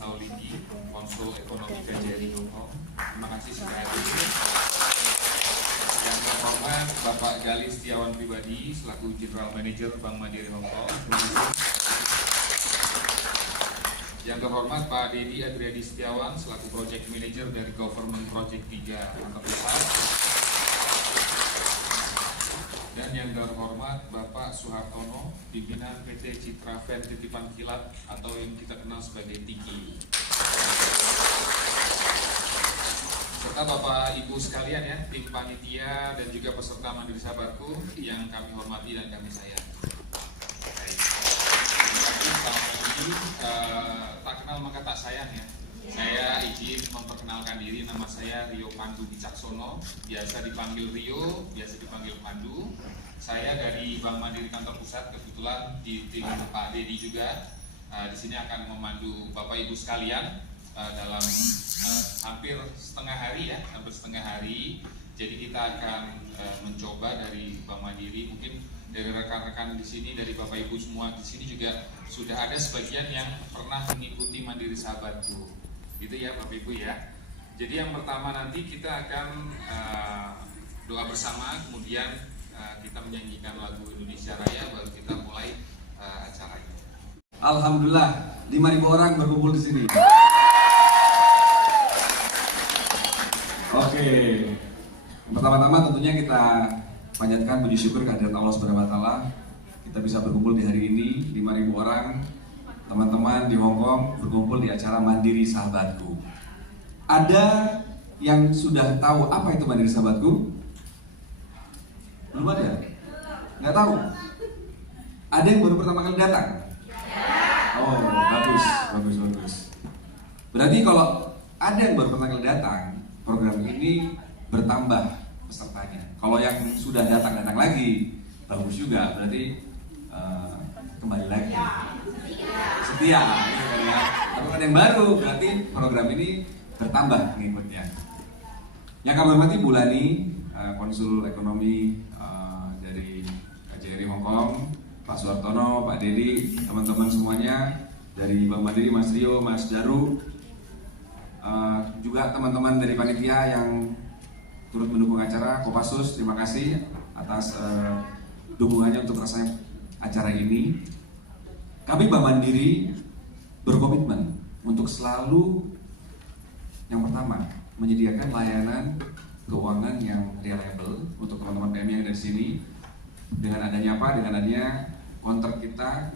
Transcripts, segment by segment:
Saulidi, Konsul Ekonomi KJRI Hongkong. Terima kasih sudah hadir. Yang terhormat Bapak Gali Setiawan Pribadi selaku General Manager Bank Mandiri Hongkong. Yang terhormat Pak Dedi Adriadi Setiawan selaku Project Manager dari Government Project 3 Mantap Besar. Dan yang terhormat Bapak Suhartono, pimpinan PT Citra Ven Titipan Kilat atau yang kita kenal sebagai Tiki. Serta Bapak Ibu sekalian ya, tim panitia dan juga peserta Mandiri Sahabatku yang kami hormati dan kami sayang. Baik. Selamat pagi. Tak kenal maka tak sayang ya. Saya izin memperkenalkan diri, nama saya Rio Pandu Wicaksono, biasa dipanggil Rio, biasa dipanggil Pandu. Saya dari Bank Mandiri Kantor Pusat, kebetulan di tim Pak Dedi juga. Di sini akan memandu Bapak Ibu sekalian dalam hampir setengah hari ya, hampir setengah hari. Jadi kita akan mencoba dari Bank Mandiri, mungkin dari rekan-rekan di sini, dari Bapak Ibu semua di sini juga sudah ada sebagian yang pernah mengikuti Mandiri Sahabatku. Gitu ya Bapak Ibu ya. Jadi yang pertama nanti kita akan doa bersama, kemudian kita menyanyikan lagu Indonesia Raya, baru kita mulai acaranya. Alhamdulillah 5.000 orang berkumpul di sini. Oke. Pertama-tama tentunya kita panjatkan puji syukur kehadirat Allah Subhanahu wa taala. Kita bisa berkumpul di hari ini 5.000 orang. Teman-teman di Hongkong berkumpul di acara Mandiri Sahabatku. Ada yang sudah tahu apa itu Mandiri Sahabatku? Belum ada? Nggak tahu? Ada yang baru pertama kali datang? Oh, bagus. Berarti kalau ada yang baru pertama kali datang, program ini bertambah pesertanya. Kalau yang sudah datang lagi, bagus juga. Berarti kembali lagi. Setia, ya. Atau ada yang baru, berarti program ini bertambah pengikutnya. Yang kami hormati Bu Lani, Konsul Ekonomi dari KJRI Hongkong, Pak Suhartono, Pak Dedi, teman-teman semuanya dari Bank Mandiri, Mas Rio, Mas Daru, juga teman-teman dari panitia yang turut mendukung acara, Kopassus, terima kasih atas dukungannya untuk rasanya acara ini. Kami Bank Mandiri berkomitmen untuk selalu yang pertama menyediakan layanan keuangan yang reliable untuk teman-teman PMI yang dari sini. Dengan adanya apa? Dengan adanya kontrak kita,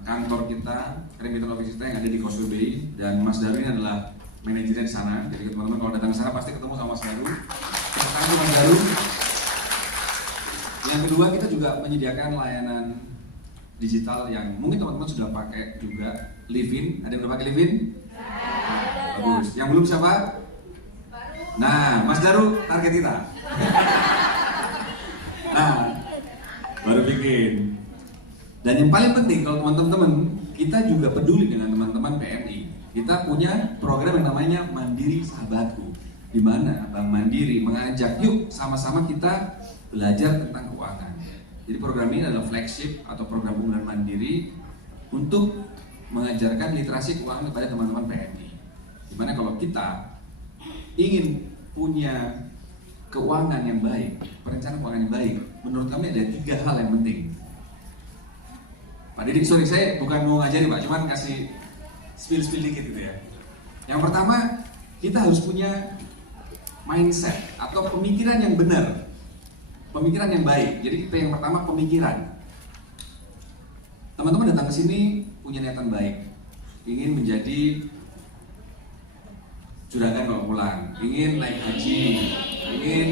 kantor kita, Remington Office kita yang ada di Causeway Bay, dan Mas Daru ini adalah manajernya di sana. Jadi teman-teman kalau datang ke sana pasti ketemu sama Mas Daru. Terima kasih Mas Daru. Yang kedua, kita juga menyediakan layanan digital yang mungkin teman-teman sudah pakai juga, Livin. Ada yang udah pakai Livin? Bagus. Yang belum siapa? Nah, Mas Daru target kita. Nah, baru bikin. Dan yang paling penting kalau teman-teman, kita juga peduli dengan teman-teman PMI. Kita punya program yang namanya Mandiri Sahabatku, di mana Bank Mandiri mengajak yuk sama-sama kita belajar tentang keuangan. Jadi program ini adalah flagship atau program unggulan Mandiri untuk mengajarkan literasi keuangan kepada teman-teman PMI. Dimana kalau kita ingin punya keuangan yang baik, perencanaan keuangan yang baik, menurut kami ada 3 hal yang penting. Pak Didik, sorry saya bukan mau ngajari Pak, cuman kasih spill dikit gitu ya. Yang pertama, kita harus punya mindset atau pemikiran yang benar. Pemikiran yang baik. Jadi kita yang pertama pemikiran. Teman-teman datang ke sini punya niatan baik, ingin menjadi juragan kalau pulang, ingin naik haji, ingin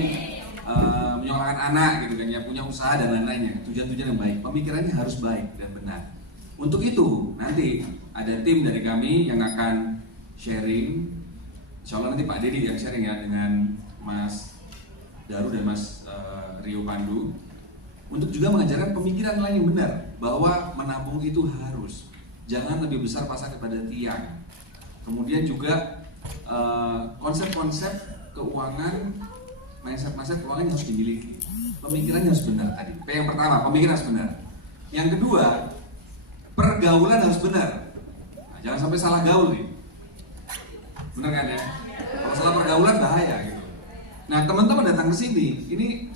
menyekolahkan anak gitu kan ya, punya usaha dan lain-lainnya. Tujuan-tujuan yang baik. Pemikirannya harus baik dan benar. Untuk itu nanti ada tim dari kami yang akan sharing. Insya Allah nanti Pak Dedi yang sharing ya dengan Mas Daru dan Mas Rio Pandu, untuk juga mengajarkan pemikiran lain yang benar, bahwa menabung itu harus, jangan lebih besar pasang kepada tiang. Kemudian juga konsep-konsep keuangan, mindset keuangan yang harus dimiliki. Pemikirannya harus benar tadi. Yang pertama, pemikiran harus benar. Yang kedua, pergaulan harus benar. Nah, jangan sampai salah gaul nih. Benar kan ya? Kalau salah pergaulan bahaya gitu. Nah, teman-teman datang ke sini, ini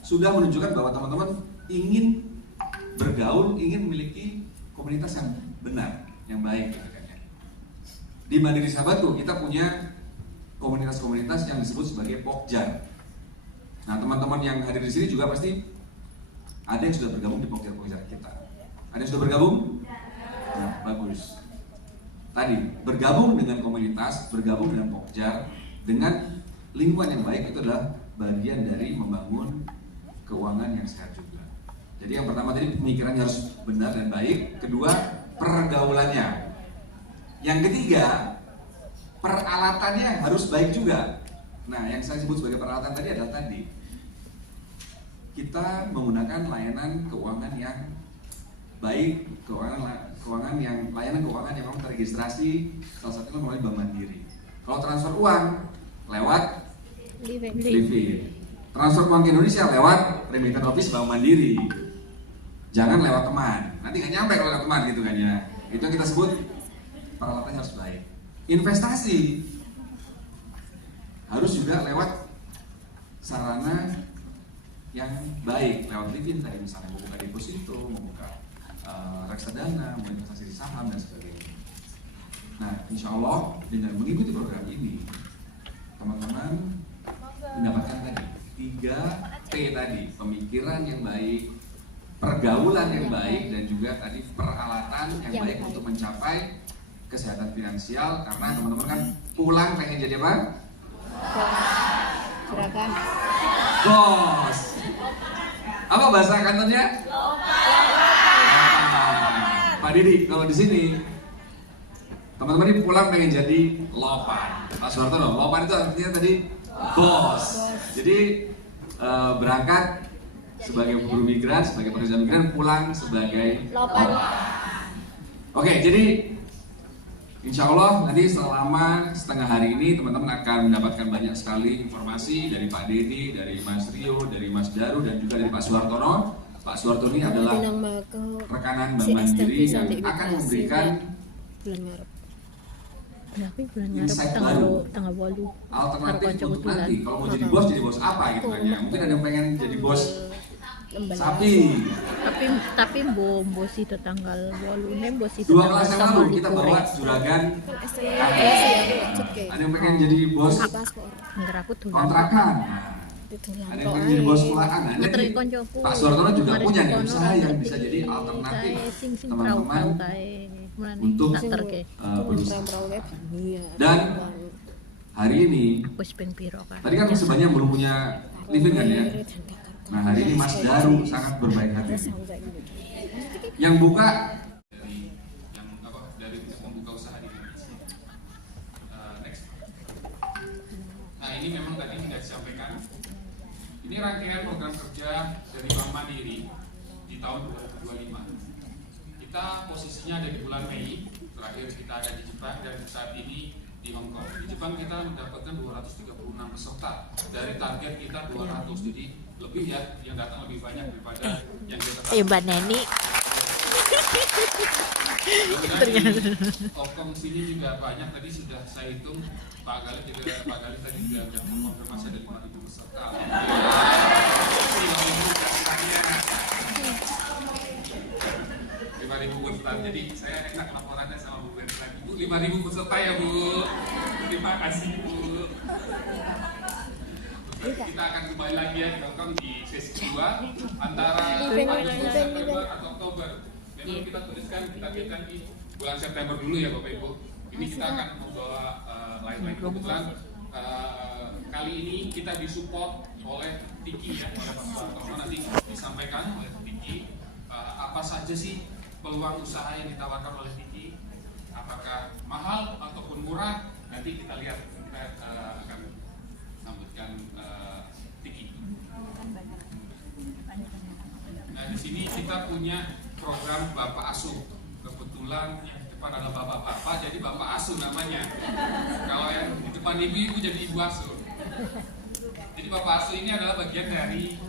sudah menunjukkan bahwa teman-teman ingin bergaul, ingin memiliki komunitas yang benar, yang baik gitu kan ya. Di Mandiri Sahabat tuh kita punya komunitas-komunitas yang disebut sebagai Pokjar. Nah, teman-teman yang hadir di sini juga pasti ada yang sudah bergabung di Pokjar-Pokjar kita. Ada yang sudah bergabung? Ya, bagus. Tadi bergabung dengan komunitas, bergabung dengan Pokjar, dengan lingkungan yang baik itu adalah bagian dari membangun keuangan yang sehat juga. Jadi yang pertama tadi pemikirannya harus benar dan baik. Kedua, pergaulannya. Yang ketiga, peralatannya harus baik juga. Nah, yang saya sebut sebagai peralatan tadi adalah tadi kita menggunakan layanan keuangan yang baik, layanan keuangan yang memang terregistrasi, salah satunya melalui Bank Mandiri. Kalau transfer uang lewat Livin. Transfer uang ke Indonesia lewat Remittance Office Bank Mandiri. Jangan lewat teman. Nanti nggak nyampe kalau lewat teman gitu kan ya. Itu yang kita sebut peralatannya harus baik. Investasi harus juga lewat sarana yang baik, lewat Livin tadi misalnya membuka deposito, membuka reksadana, mau investasi di saham dan sebagainya. Nah, insya Allah dengan mengikuti program ini, teman-teman mendapatkan tadi 3P tadi, pemikiran yang baik, pergaulan yang baik, dan juga tadi peralatan yang baik untuk mencapai kesehatan finansial. Karena teman-teman kan pulang pengen jadi apa? Juragan. Bos. Apa bahasa kantornya? Pak Didi, kalau di sini teman-teman ini pulang pengen jadi lopan. Pak Suhartono, lopan itu artinya tadi bos. Jadi berangkat sebagai buruh migran, sebagai pekerja migran, pulang sebagai lopan. Oke, jadi insya Allah nanti selama setengah hari ini teman-teman akan mendapatkan banyak sekali informasi dari Pak Dedi, dari Mas Rio, dari Mas Daru, dan juga dari Pak Suhartono. Pak Suhartono ini adalah rekanan Bank Mandiri yang akan memberikan insight baru, alternatif untuk nanti kalau mau jadi bos apa gitu kan ya. Mungkin ada yang pengen jadi bos sapi. Tapi bos itu tanggal 8 bos itu 2 kelas yang lalu kita bawa juragan. Ada yang pengen jadi bos kontrakan. Ada yang pengen jadi bos sekolahan. Nah, ini Pak Suhartono juga punya nih usaha yang bisa jadi alternatif teman-teman untuk berusaha. Dan hari ini tadi kan sebenarnya belum punya Livin kan ya. Nah, hari ini Mas Daru sangat berbaik hati. Yang buka dari membuka usaha di Indonesia. Next. Nah, ini memang tadi tidak disampaikan. Ini rangkaian program kerja dari Bank Mandiri di tahun 2025. Kita posisinya ada di bulan Mei. Terakhir kita ada di Jepang dan saat ini di Hong Kong. Di Jepang kita mendapatkan 236 peserta dari target kita 200. Jadi lebih ya, yang datang lebih banyak daripada yang kita target. Mbak Neni. Hong Kong sini juga banyak, tadi sudah saya hitung Pak Galih tadi juga mengonfirmasi ada 5.000 peserta. 5.000 peserta. Jadi saya enak laporannya sama Bu Berta. Bu, 5.000 peserta ya Bu. Terima kasih Bu. Kita akan kembali lagi ya di Hong Kong di sesi kedua antara Agustus, September atau Oktober. Memang kita tuliskan, kita biarkan di bulan September dulu ya Bapak Ibu. Ini kita akan membawa lain-lain. Kebetulan kali ini kita disupport oleh Tiki ya, oleh Pak Suhartono. Nanti disampaikan oleh Tiki apa saja sih peluang usaha yang ditawarkan oleh Tiki. Apakah mahal ataupun murah? Nanti kita lihat. Kita akan sambutkan Tiki. Nah, di sini kita punya program Bapak Asuh. Kebetulan yang di depan adalah bapak-bapak, jadi Bapak Asuh namanya. Kalau yang di depan ibu-ibu jadi Ibu Asuh. Jadi Bapak Asuh ini adalah bagian dari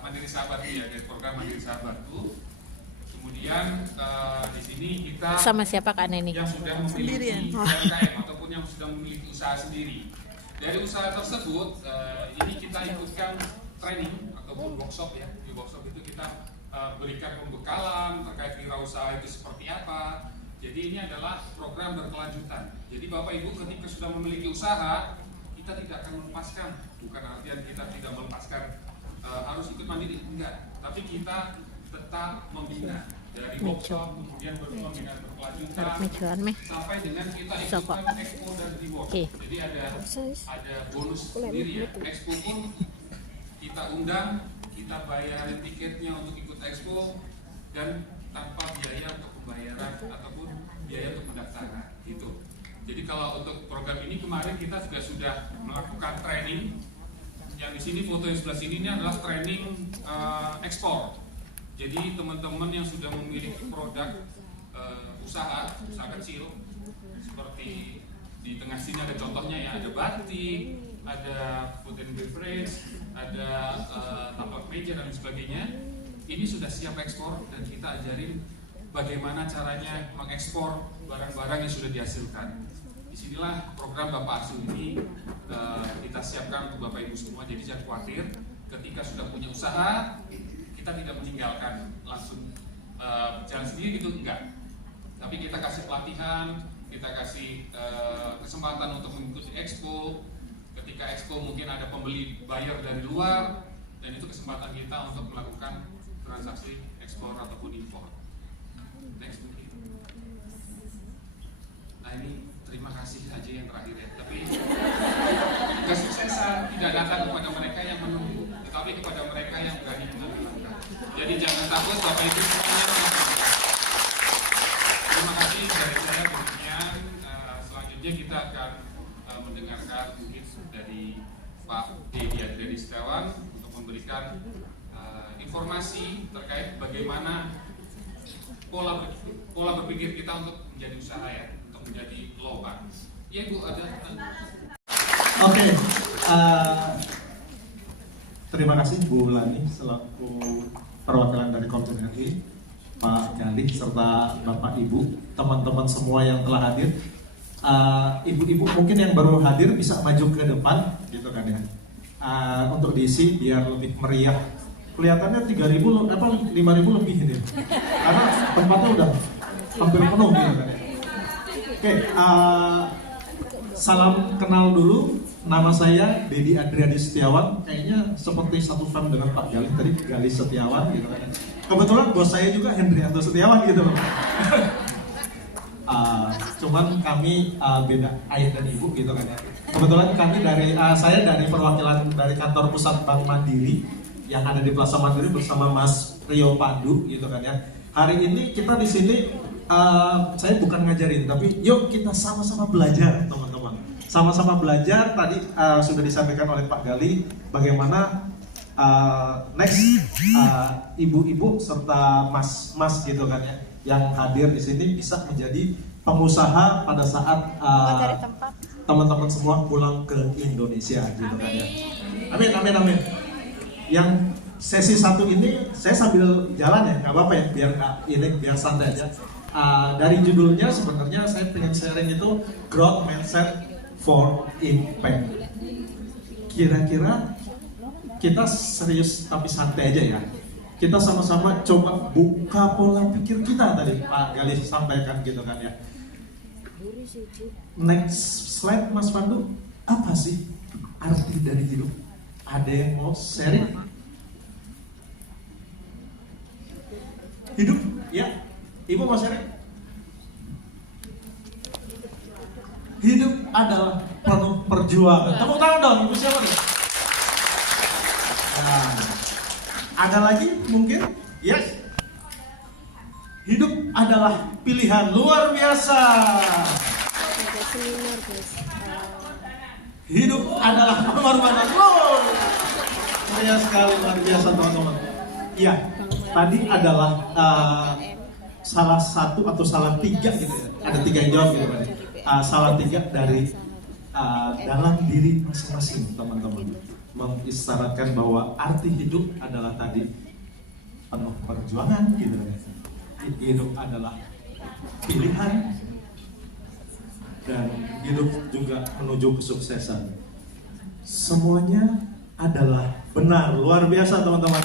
Mandiri Sahabatku ya, dari program Mandiri Sahabatku. Kemudian di sini kita Sama siapa Kak Neni? yang sudah memiliki UMKM ataupun yang sudah memiliki usaha sendiri. Dari usaha tersebut ini kita ikutkan training ataupun workshop ya. Di workshop itu kita berikan pembekalan terkait wirausaha itu seperti apa. Jadi ini adalah program berkelanjutan. Jadi Bapak Ibu ketika sudah memiliki usaha, kita tidak akan melepaskan. Bukan artian kita tidak melepaskan harus ikut mandiri, enggak. Tapi kita tetap membina dari workshop, kemudian pembinaan berkelanjutan sampai dengan kita ikutkan expo dan reward. Jadi ada bonus sendiri ya. Expo pun kita undang, kita bayarin tiketnya untuk ikut expo dan tanpa biaya untuk pembayaran ataupun biaya untuk pendaftaran gitu. Jadi kalau untuk program ini kemarin kita juga sudah melakukan training. Yang di sini foto yang sebelah sini ini adalah training ekspor. Jadi teman-teman yang sudah memiliki produk usaha kecil seperti di tengah sini ada contohnya ya, ada batik, ada food and beverage, ada tapak meja dan sebagainya. Ini sudah siap ekspor dan kita ajarin bagaimana caranya mengekspor barang-barang yang sudah dihasilkan. Disinilah program Bapak Arsul ini kita siapkan untuk Bapak Ibu semua. Jadi jangan khawatir, ketika sudah punya usaha kita tidak meninggalkan langsung jalan sendiri gitu, enggak. Tapi kita kasih pelatihan, kita kasih kesempatan untuk mengikuti expo. Ketika expo mungkin ada pembeli buyer dari luar, dan itu kesempatan kita untuk melakukan transaksi ekspor ataupun impor. Next mungkin. Nah ini terima kasih aja yang terakhir ya. Tapi kesuksesan tidak datang kepada mereka yang menunggu, tetapi kepada mereka yang berani mengambil langkah. Jadi jangan takut Bapak Ibu semuanya. Terima kasih dari saya. Kemudian selanjutnya kita akan mendengarkan mungkin dari Pak Dedi Adriani Setiawan untuk memberikan informasi terkait bagaimana pola berpikir kita untuk menjadi usaha ya, untuk menjadi global. Ya Bu, ada. Oke, terima kasih Bu Lani selaku perwakilan dari Komjen RI, Pak Galih serta Bapak Ibu, teman-teman semua yang telah hadir. Ibu-ibu mungkin yang baru hadir bisa maju ke depan, gitu kan ya, untuk diisi biar lebih meriah. Kelihatannya 5.000 lebih ini, karena tempatnya udah hampir penuh gitu kan ya. Oke, salam kenal dulu. Nama saya Dedi Adriani Setiawan. Kayaknya seperti satu fam dengan Pak Galih tadi, Galih Setiawan gitu kan. Kebetulan bos saya juga Hendrianto Setiawan gitu. Cuman kami beda ayah dan ibu gitu kan ya. Kebetulan kami saya dari perwakilan dari kantor pusat Bank Mandiri yang ada di Plaza Mandiri bersama Mas Rio Pandu gitu kan ya. Hari ini kita di sini saya bukan ngajarin, tapi yuk kita sama-sama belajar teman-teman. Sama-sama belajar. Tadi sudah disampaikan oleh Pak Gali bagaimana next ibu-ibu serta mas-mas gitu kan ya, yang hadir di sini bisa menjadi pengusaha pada saat teman-teman semua pulang ke Indonesia gitu kan ya. Amin, amin, amin. Yang sesi satu ini saya sambil jalan ya, nggak apa-apa ya, biar santai aja. Dari judulnya sebenarnya saya pengen sharing itu Growth Mindset for Impact. Kira-kira kita serius tapi santai aja ya. Kita sama-sama coba buka pola pikir kita tadi Pak Galih sampaikan gitu kan ya. Next slide Mas Pandu, apa sih arti dari hidup? Ada yang mau sharing? Hidup, ya? Ibu mau sharing? Hidup adalah penuh perjuangan. Tepuk tangan dong, ibu siapa nih? Nah, ada lagi mungkin? Yes. Hidup adalah pilihan luar biasa. Hidup adalah pengorbanan. Mulia sekali, luar biasa teman-teman. Iya, tadi adalah salah satu atau salah tiga gitu ya. Ada 3 yang jawab gitu kan. Salah 3 dari dalam diri masing-masing teman-teman. Mengisyaratkan bahwa arti hidup adalah tadi penuh perjuangan gitu kan. hidup adalah pilihan dan hidup juga menuju kesuksesan. Semuanya adalah benar. Luar biasa teman-teman.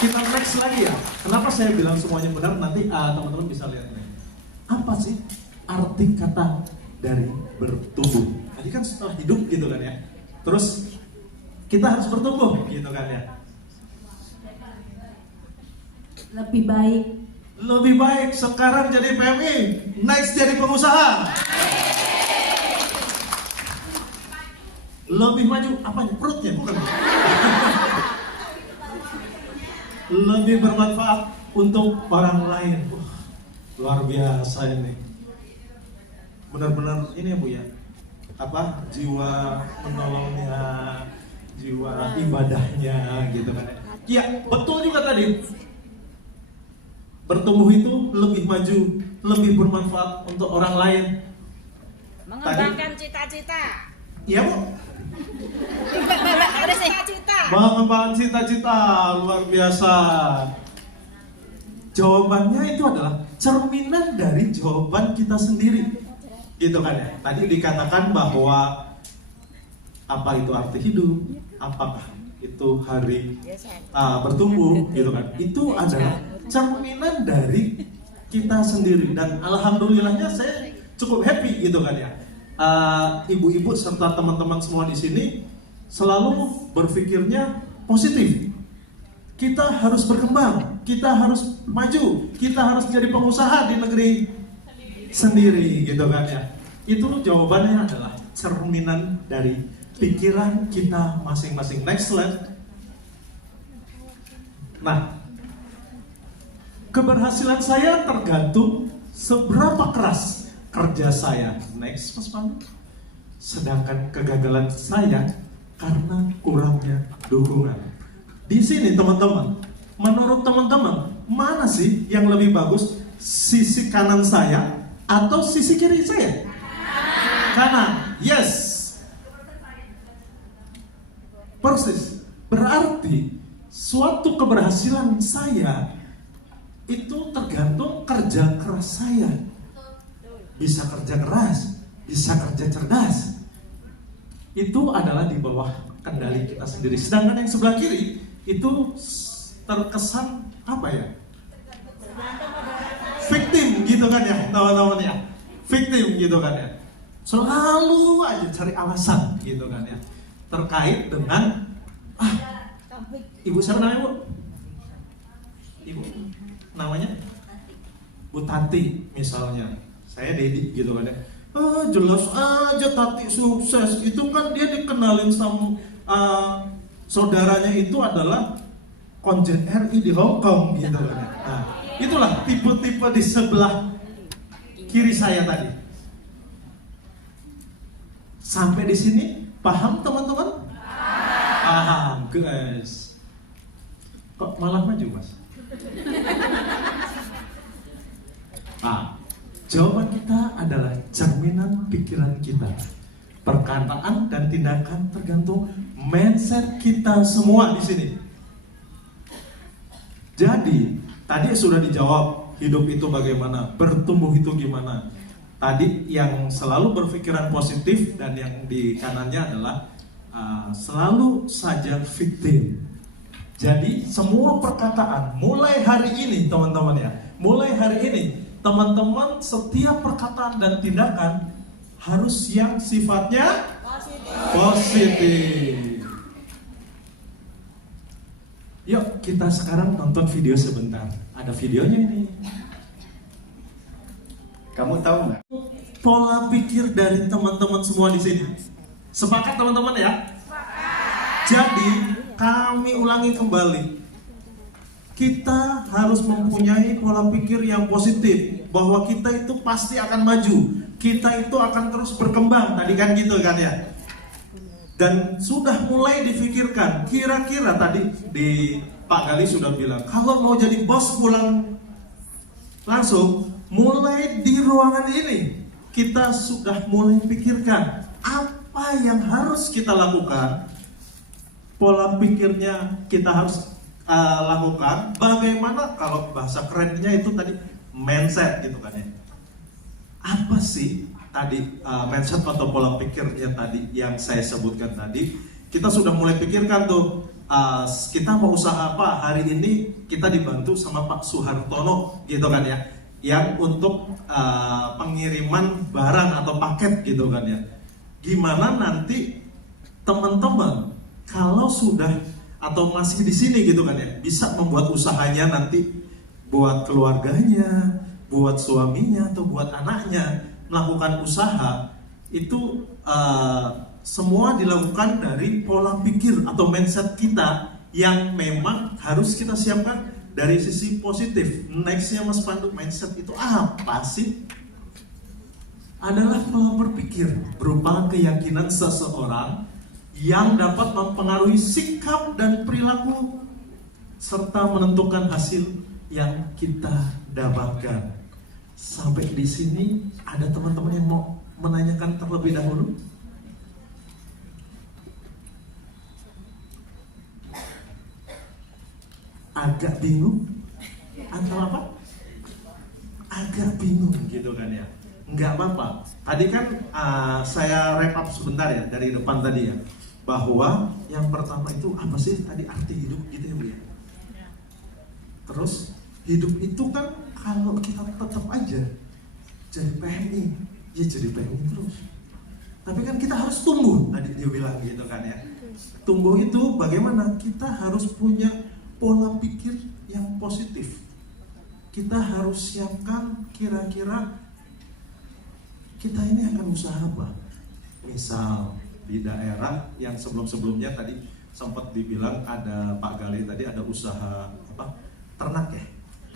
Kita next lagi ya. Kenapa saya bilang semuanya benar? Nanti teman-teman bisa lihat nih. Apa sih arti kata dari bertumbuh? Tadi kan setelah hidup gitu kan ya. Terus kita harus bertumbuh gitu kan ya. Lebih baik. Lebih baik sekarang jadi PMI, next jadi pengusaha. Lebih maju apanya? Perutnya bukan. Lebih bermanfaat untuk orang lain. Luar biasa ini. Benar-benar ini ya Bu ya. Apa? Jiwa menolongnya, jiwa ibadahnya gitu kan. Iya, betul juga tadi. Bertumbuh itu lebih maju, lebih bermanfaat untuk orang lain. Mengembangkan cita-cita. Iya Bu. Cita-cita. Mengembangkan cita-cita, luar biasa. Jawabannya itu adalah cerminan dari jawaban kita sendiri. Gitu kan ya. Tadi dikatakan bahwa apa itu arti hidup, apakah itu hari bertumbuh gitu kan. Itu adalah cerminan dari kita sendiri, dan alhamdulillahnya saya cukup happy gitu kan ya. Ibu-ibu serta teman-teman semua di sini selalu berpikirnya positif. Kita harus berkembang, kita harus maju, kita harus jadi pengusaha di negeri sendiri gitu kan ya. Itu jawabannya adalah cerminan dari pikiran kita masing-masing. Next slide. Nah, keberhasilan saya tergantung seberapa keras kerja saya. Next, Mas Pandu. Sedangkan kegagalan saya karena kurangnya dukungan. Di sini teman-teman, menurut teman-teman, mana sih yang lebih bagus? Sisi kanan saya atau sisi kiri saya? Kanan, yes. Persis. Berarti suatu keberhasilan saya itu tergantung kerja keras saya. Bisa kerja keras, bisa kerja cerdas. Itu adalah di bawah kendali kita sendiri. Sedangkan yang sebelah kiri itu terkesan apa ya? Victim gitu kan ya, teman-teman ya. Victim gitu kan ya. Selalu aja cari alasan gitu kan ya. Terkait dengan ibu siapa namanya Bu? Ibu namanya Bu Tati misalnya. Saya Dedi gitu kan ya. Jelas aja Tati sukses. Itu kan dia dikenalin sama saudaranya itu adalah konjen RI di Hong Kong gitu kan ya. Nah, itulah tipe-tipe di sebelah kiri saya tadi. Sampai di sini paham teman-teman? Paham guys. Kok malah maju Mas? Jawaban kita adalah cerminan pikiran kita. Perkataan dan tindakan tergantung mindset kita semua di sini. Jadi, tadi sudah dijawab, hidup itu bagaimana, bertumbuh itu gimana. Tadi yang selalu berpikiran positif dan yang di kanannya adalah selalu saja victim. Jadi semua perkataan mulai hari ini teman-teman ya, mulai hari ini teman-teman setiap perkataan dan tindakan harus yang sifatnya positif. Yuk kita sekarang nonton video sebentar. Ada videonya ini. Kamu tahu nggak pola pikir dari teman-teman semua di sini? Sepakat teman-teman ya? Jadi kami ulangi kembali. Kita harus mempunyai pola pikir yang positif, bahwa kita itu pasti akan maju, kita itu akan terus berkembang. Tadi kan gitu kan ya? Dan sudah mulai difikirkan. Kira-kira tadi di Pak Gali sudah bilang, kalau mau jadi bos pulang langsung, mulai di ruangan ini kita sudah mulai pikirkan apa yang harus kita lakukan. Pola pikirnya kita harus lakukan, bagaimana kalau bahasa kerennya itu tadi mindset gitu kan ya. Apa sih tadi mindset atau pola pikir yang tadi yang saya sebutkan tadi? Kita sudah mulai pikirkan tuh, kita mau usaha apa hari ini. Kita dibantu sama Pak Suhartono gitu kan ya, yang untuk pengiriman barang atau paket gitu kan ya. Gimana nanti teman-teman kalau sudah atau masih di sini gitu kan ya, bisa membuat usahanya nanti buat keluarganya, buat suaminya atau buat anaknya melakukan usaha itu semua dilakukan dari pola pikir atau mindset kita yang memang harus kita siapkan dari sisi positif. Nextnya Mas Pandu, mindset itu apa sih? Adalah pola berpikir berupa keyakinan seseorang yang dapat mempengaruhi sikap dan perilaku serta menentukan hasil yang kita dapatkan. Sampai di sini ada teman-teman yang mau menanyakan terlebih dahulu? Agak bingung? Atau apa? Agak bingung gitu kan ya. Nggak apa-apa. Tadi kan saya wrap up sebentar ya dari depan tadi ya, bahwa yang pertama itu apa sih tadi arti hidup gitu ya Bu ya. Terus hidup itu kan kalau kita tetap aja jadi PMI, ya jadi PMI terus. Tapi kan kita harus tumbuh, tadi dia bilang gitu kan ya. Tumbuh itu bagaimana? Kita harus punya pola pikir yang positif. Kita harus siapkan kira-kira kita ini akan usaha apa. Misal di daerah yang sebelum-sebelumnya tadi sempat dibilang ada Pak Gali tadi ada usaha apa ternak ya.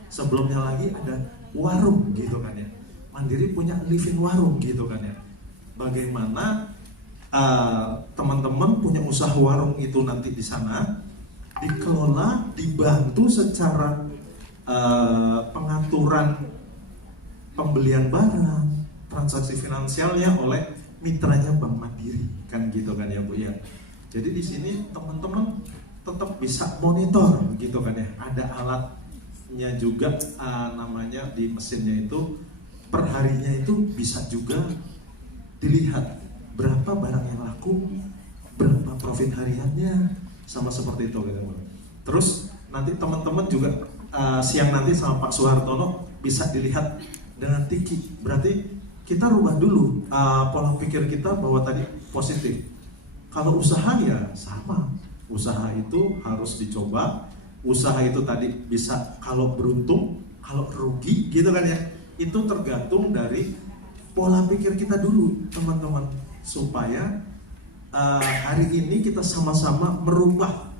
Sebelumnya lagi ada warung gitu kan ya. Mandiri punya living warung gitu kan ya. Bagaimana teman-teman punya usaha warung itu nanti di sana dikelola, dibantu secara pengaturan pembelian barang, transaksi finansialnya oleh mitranya Bank Mandiri kan gitu kan ya Bu ya. Jadi di sini teman-teman tetap bisa monitor gitu kan ya. Ada alatnya juga namanya di mesinnya itu perharinya itu bisa juga dilihat berapa barang yang laku, berapa profit hariannya, sama seperti itu gitu. Terus nanti teman-teman juga siang nanti sama Pak Suhartono bisa dilihat dengan Tiki. Berarti kita rubah dulu pola pikir kita bahwa tadi positif. Kalau usaha ya sama, usaha itu harus dicoba. Usaha itu tadi bisa kalau beruntung, kalau rugi gitu kan ya. Itu tergantung dari pola pikir kita dulu teman-teman, supaya hari ini kita sama-sama merubah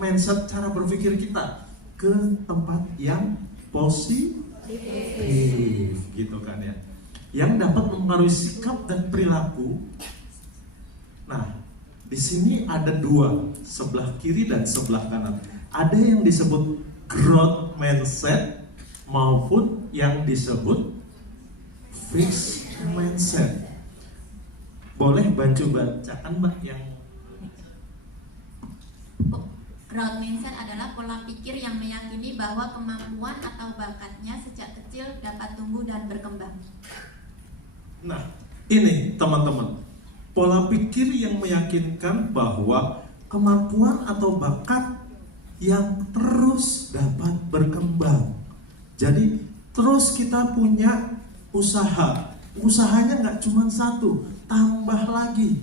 mindset cara berpikir kita ke tempat yang positif gitu kan ya, yang dapat mempengaruhi sikap dan perilaku. Nah, di sini ada dua, sebelah kiri dan sebelah kanan. Ada yang disebut growth mindset maupun yang disebut fixed mindset. Boleh bantu bacakan Mbak yang growth mindset adalah pola pikir yang meyakini bahwa kemampuan atau bakatnya sejak kecil dapat tumbuh dan berkembang. Nah, ini teman-teman, pola pikir yang meyakinkan bahwa kemampuan atau bakat yang terus dapat berkembang. Jadi terus kita punya usaha, usahanya nggak cuma satu, tambah lagi.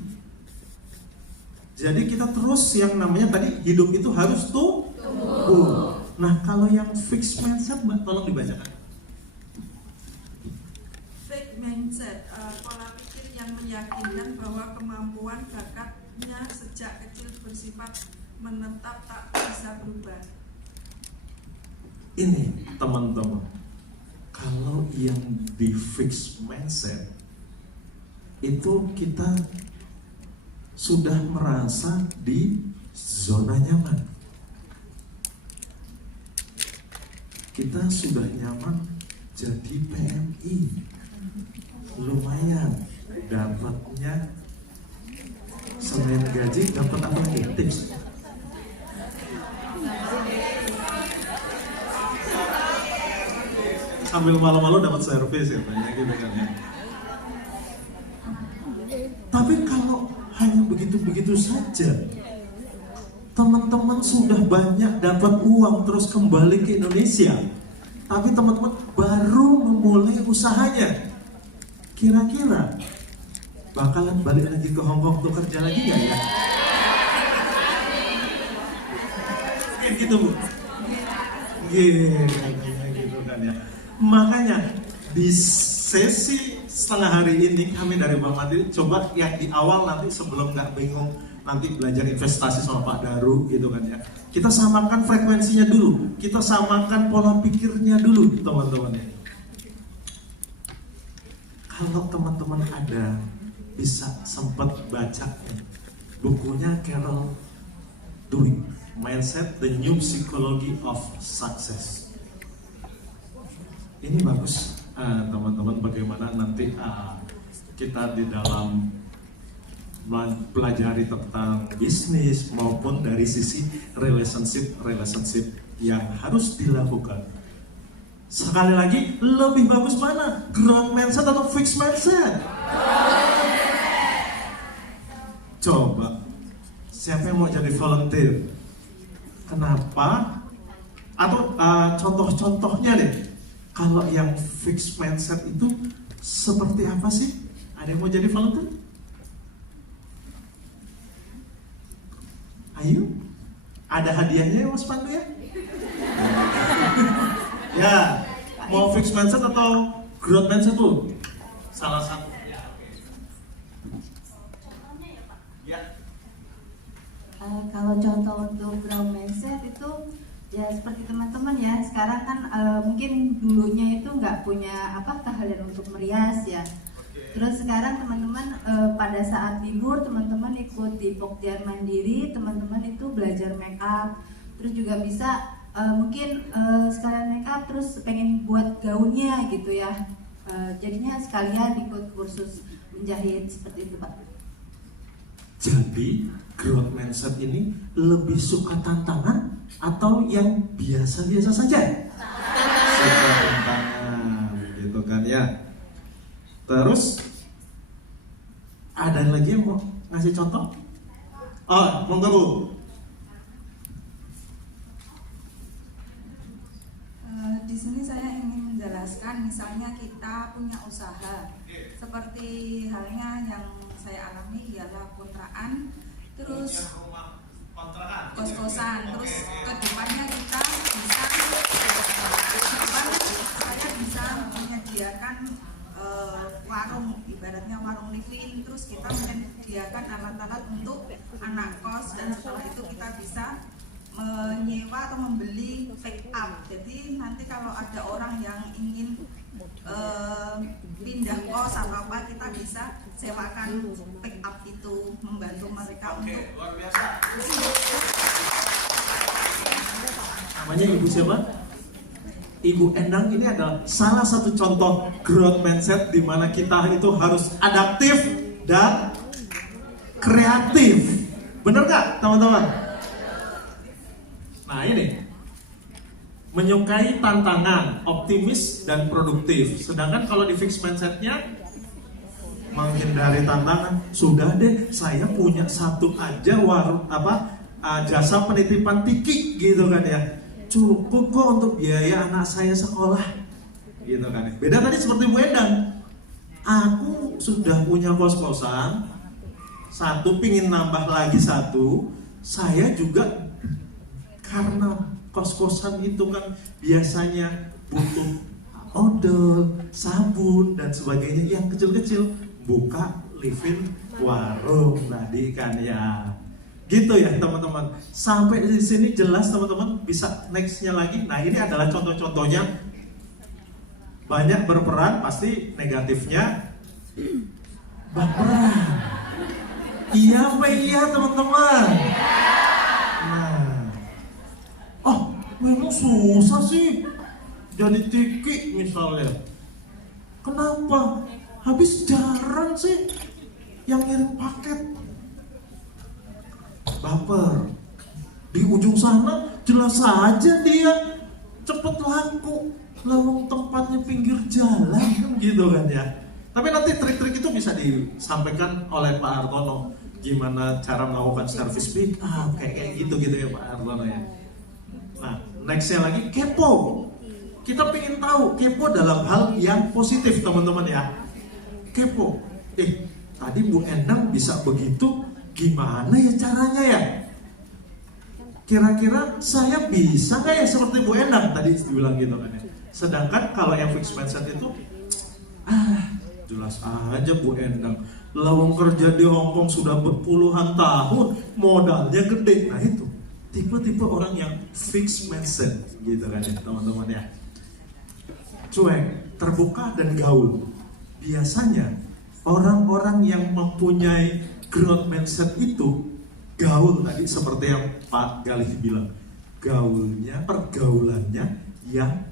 Jadi kita terus yang namanya tadi hidup itu harus tumbuh. Nah kalau yang fixed mindset Mbak tolong dibacakan. Fixed mindset, pola pikir yang meyakinkan bahwa kemampuan bakatnya sejak kecil bersifat menetap tak bisa berubah. Ini teman-teman, kalau yang di fixed mindset itu kita sudah merasa di zona nyaman. Kita sudah nyaman jadi PMI, lumayan dapatnya selain gaji dapat apa nih tips? sambil malu-malu dapat servis katanya gitu kan ya. Tapi kalau hanya begitu-begitu saja, teman-teman sudah banyak dapat uang terus kembali ke Indonesia, tapi teman-teman baru memulai usahanya, kira-kira bakalan balik lagi ke Hong Kong untuk kerja lagi nggak ya? Gitu Bu. Gitu kan ya. Makanya di sesi setengah hari ini kami dari Bank Mandiri coba yang di awal nanti sebelum nggak bingung nanti belajar investasi sama Pak Daru gitu kan ya. Kita samakan frekuensinya dulu, kita samakan pola pikirnya dulu teman-teman ya. Kalau teman-teman ada bisa sempat baca bukunya Carol Dweck, Mindset: The New Psychology of Success. Ini bagus teman-teman, bagaimana nanti kita di dalam pelajari tentang bisnis maupun dari sisi relationship yang harus dilakukan. Sekali lagi, lebih bagus mana? Growth mindset atau fixed mindset? Coba, siapa yang mau jadi volunteer? Kenapa? Atau contoh-contohnya deh. Kalau yang fixed mindset itu seperti apa sih? Ada yang mau jadi volunteer? Ayo, ada hadiahnya ya Mas Pandu ya? Ya, mau fixed mindset atau growth mindset tuh? Salah satu. Kalau contoh untuk growth mindset itu ya seperti teman-teman ya, sekarang kan mungkin dulunya itu nggak punya keahlian untuk merias ya. Terus sekarang teman-teman pada saat libur teman-teman ikut di Pokjan Mandiri, teman-teman itu belajar make up, terus juga bisa mungkin sekalian make up terus pengen buat gaunnya gitu ya. Jadinya sekalian ikut kursus menjahit seperti itu Pak. Jadi growth mindset ini lebih suka tantangan atau yang biasa-biasa saja? Suka tantangan gitu kan ya. Terus ada lagi yang mau ngasih contoh? Oh, monggo Bu. Di sini saya ingin menjelaskan, misalnya kita punya usaha, seperti halnya yang saya alami ialah kontrakan, terus kos-kosan, terus kedepannya kita bisa menyediakan warung, ibaratnya warung living, terus kita menyediakan alat-alat untuk anak kos, dan setelah itu kita bisa menyewa atau membeli pick up. Jadi nanti kalau ada orang yang ingin pindah kos atau apa, kita bisa sewakan pick up itu, membantu mereka untuk luar biasa. Namanya Ibu siapa? Ibu Endang. Ini adalah salah satu contoh growth mindset di mana kita itu harus adaptif dan kreatif. Bener gak teman-teman? Nah ini, menyukai tantangan, optimis dan produktif. Sedangkan kalau di fixed mindsetnya menghindari tantangan. Sudah deh, saya punya satu aja warung jasa penitipan tiki gitu kan ya. Cukup kok untuk biaya anak saya sekolah gitu kan. Beda tadi seperti Bu Endang, aku sudah punya kos-kosan satu, pingin nambah lagi satu. Saya juga karena kos-kosan itu kan biasanya butuh odol, sabun dan sebagainya yang kecil-kecil, buka living warung tadi kan ya. Gitu ya teman-teman. Sampai di sini jelas teman-teman, bisa nextnya lagi. Nah ini adalah contoh-contohnya. Banyak berperan, pasti negatifnya berperan. Iya apa iya teman-teman? Nah, oh memang susah sih jadi tiki misalnya. Kenapa? Habis jarang sih yang ngirim paket. Baper. Di ujung sana jelas saja dia cepet laku. lawang tempatnya pinggir jalan kan gitu kan ya. Tapi nanti trik-trik itu bisa disampaikan oleh Pak Hartono, gimana cara melakukan service pick up kayak gitu ya Pak Hartono ya. Nah, nextnya lagi kepo. Kita pengen tahu kepo dalam hal yang positif teman-teman ya. Kepo. Tadi Bu Endang bisa begitu, gimana ya caranya ya? Kira-kira saya bisa nggak ya seperti Bu Endang tadi dibilang gitu kan ya. Sedangkan kalau yang fixed mindset itu, jelas aja Bu Endang, lawang kerja di Hong Kong sudah berpuluhan tahun, modalnya gede. Nah itu tipe-tipe orang yang fixed mindset gitu kan ya teman-teman ya. Cuek, terbuka dan gaul. Biasanya orang-orang yang mempunyai growth mindset itu gaul tadi seperti yang Pak Galih bilang, pergaulannya yang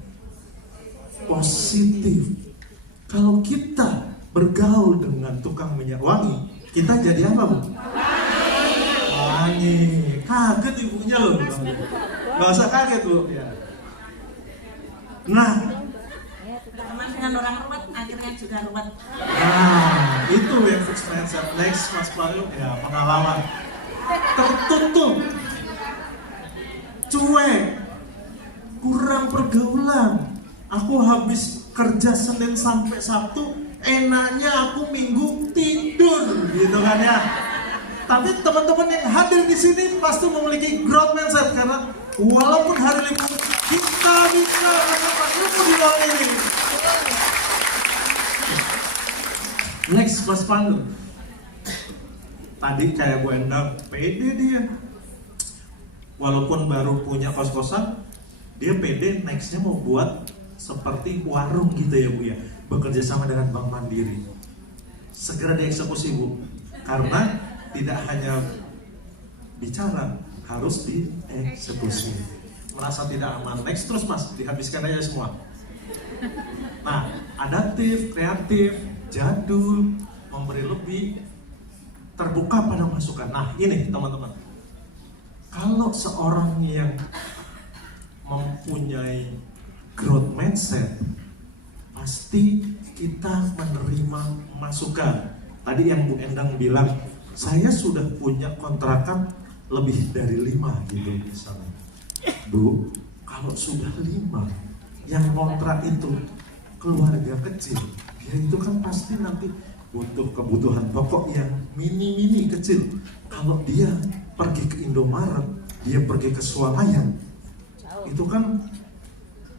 positif. Kalau kita bergaul dengan tukang minyak wangi, kita jadi apa Bu? Wangi. Kaget ibunya loh. Gak usah kaget Bu ya. Nah, Teman dengan orang ruwet, akhirnya juga ruwet. nah, itu yang fixed mindset. Next, Mas Bayu, ya pengalaman. Tertutup, cuek, kurang pergaulan. Aku habis kerja Senin sampai Sabtu, enaknya aku Minggu tidur, gitu kan ya. Tapi teman-teman yang hadir di sini pasti memiliki growth mindset karena walaupun hari libur kita bisa dapat ilmu di ruang ini. Next, Mas Pandu. Tadi kayak Bu Endang, pede dia. Walaupun baru punya kos-kosan, dia pede nextnya mau buat seperti warung gitu ya Bu ya. Bekerja sama dengan Bank Mandiri. Segera dieksekusi Bu. Karena tidak hanya bicara, harus dieksekusi. Merasa tidak aman, next terus Mas, dihabiskan aja semua. Nah, adaptif, kreatif, jadul, memberi lebih, terbuka pada masukan. Nah ini teman-teman, kalau seorang yang mempunyai growth mindset, pasti kita menerima masukan. Tadi yang Bu Endang bilang, saya sudah punya kontrakan lebih dari 5 gitu misalnya. Bu, kalau sudah 5, yang kontrak itu keluarga kecil, dia itu kan pasti nanti butuh kebutuhan pokok yang mini-mini kecil. Kalau dia pergi ke Indomaret, dia pergi ke Swalayan, itu kan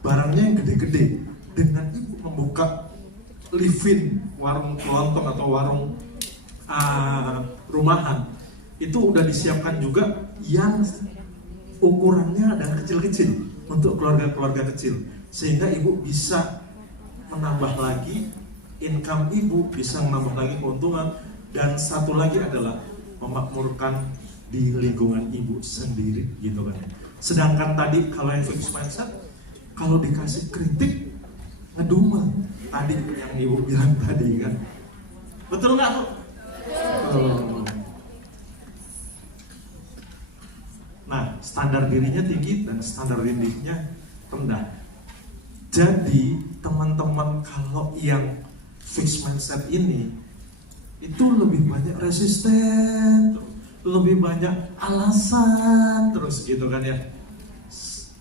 barangnya yang gede-gede. Dengan ibu membuka live-in, warung kelontong atau warung rumahan, itu udah disiapkan juga yang ukurannya adalah kecil-kecil untuk keluarga-keluarga kecil, sehingga ibu bisa menambah lagi income ibu, bisa menambah lagi keuntungan. Dan satu lagi adalah memakmurkan di lingkungan ibu sendiri gitu kan. Sedangkan tadi kalau yang fixed mindset, kalau dikasih kritik ngedumel, tadi yang ibu bilang tadi kan, betul nggak Bu? Nah, standar dirinya tinggi dan standar dirinya rendah. Jadi teman-teman kalau yang fixed mindset ini itu lebih banyak resisten, lebih banyak alasan terus gitu kan ya.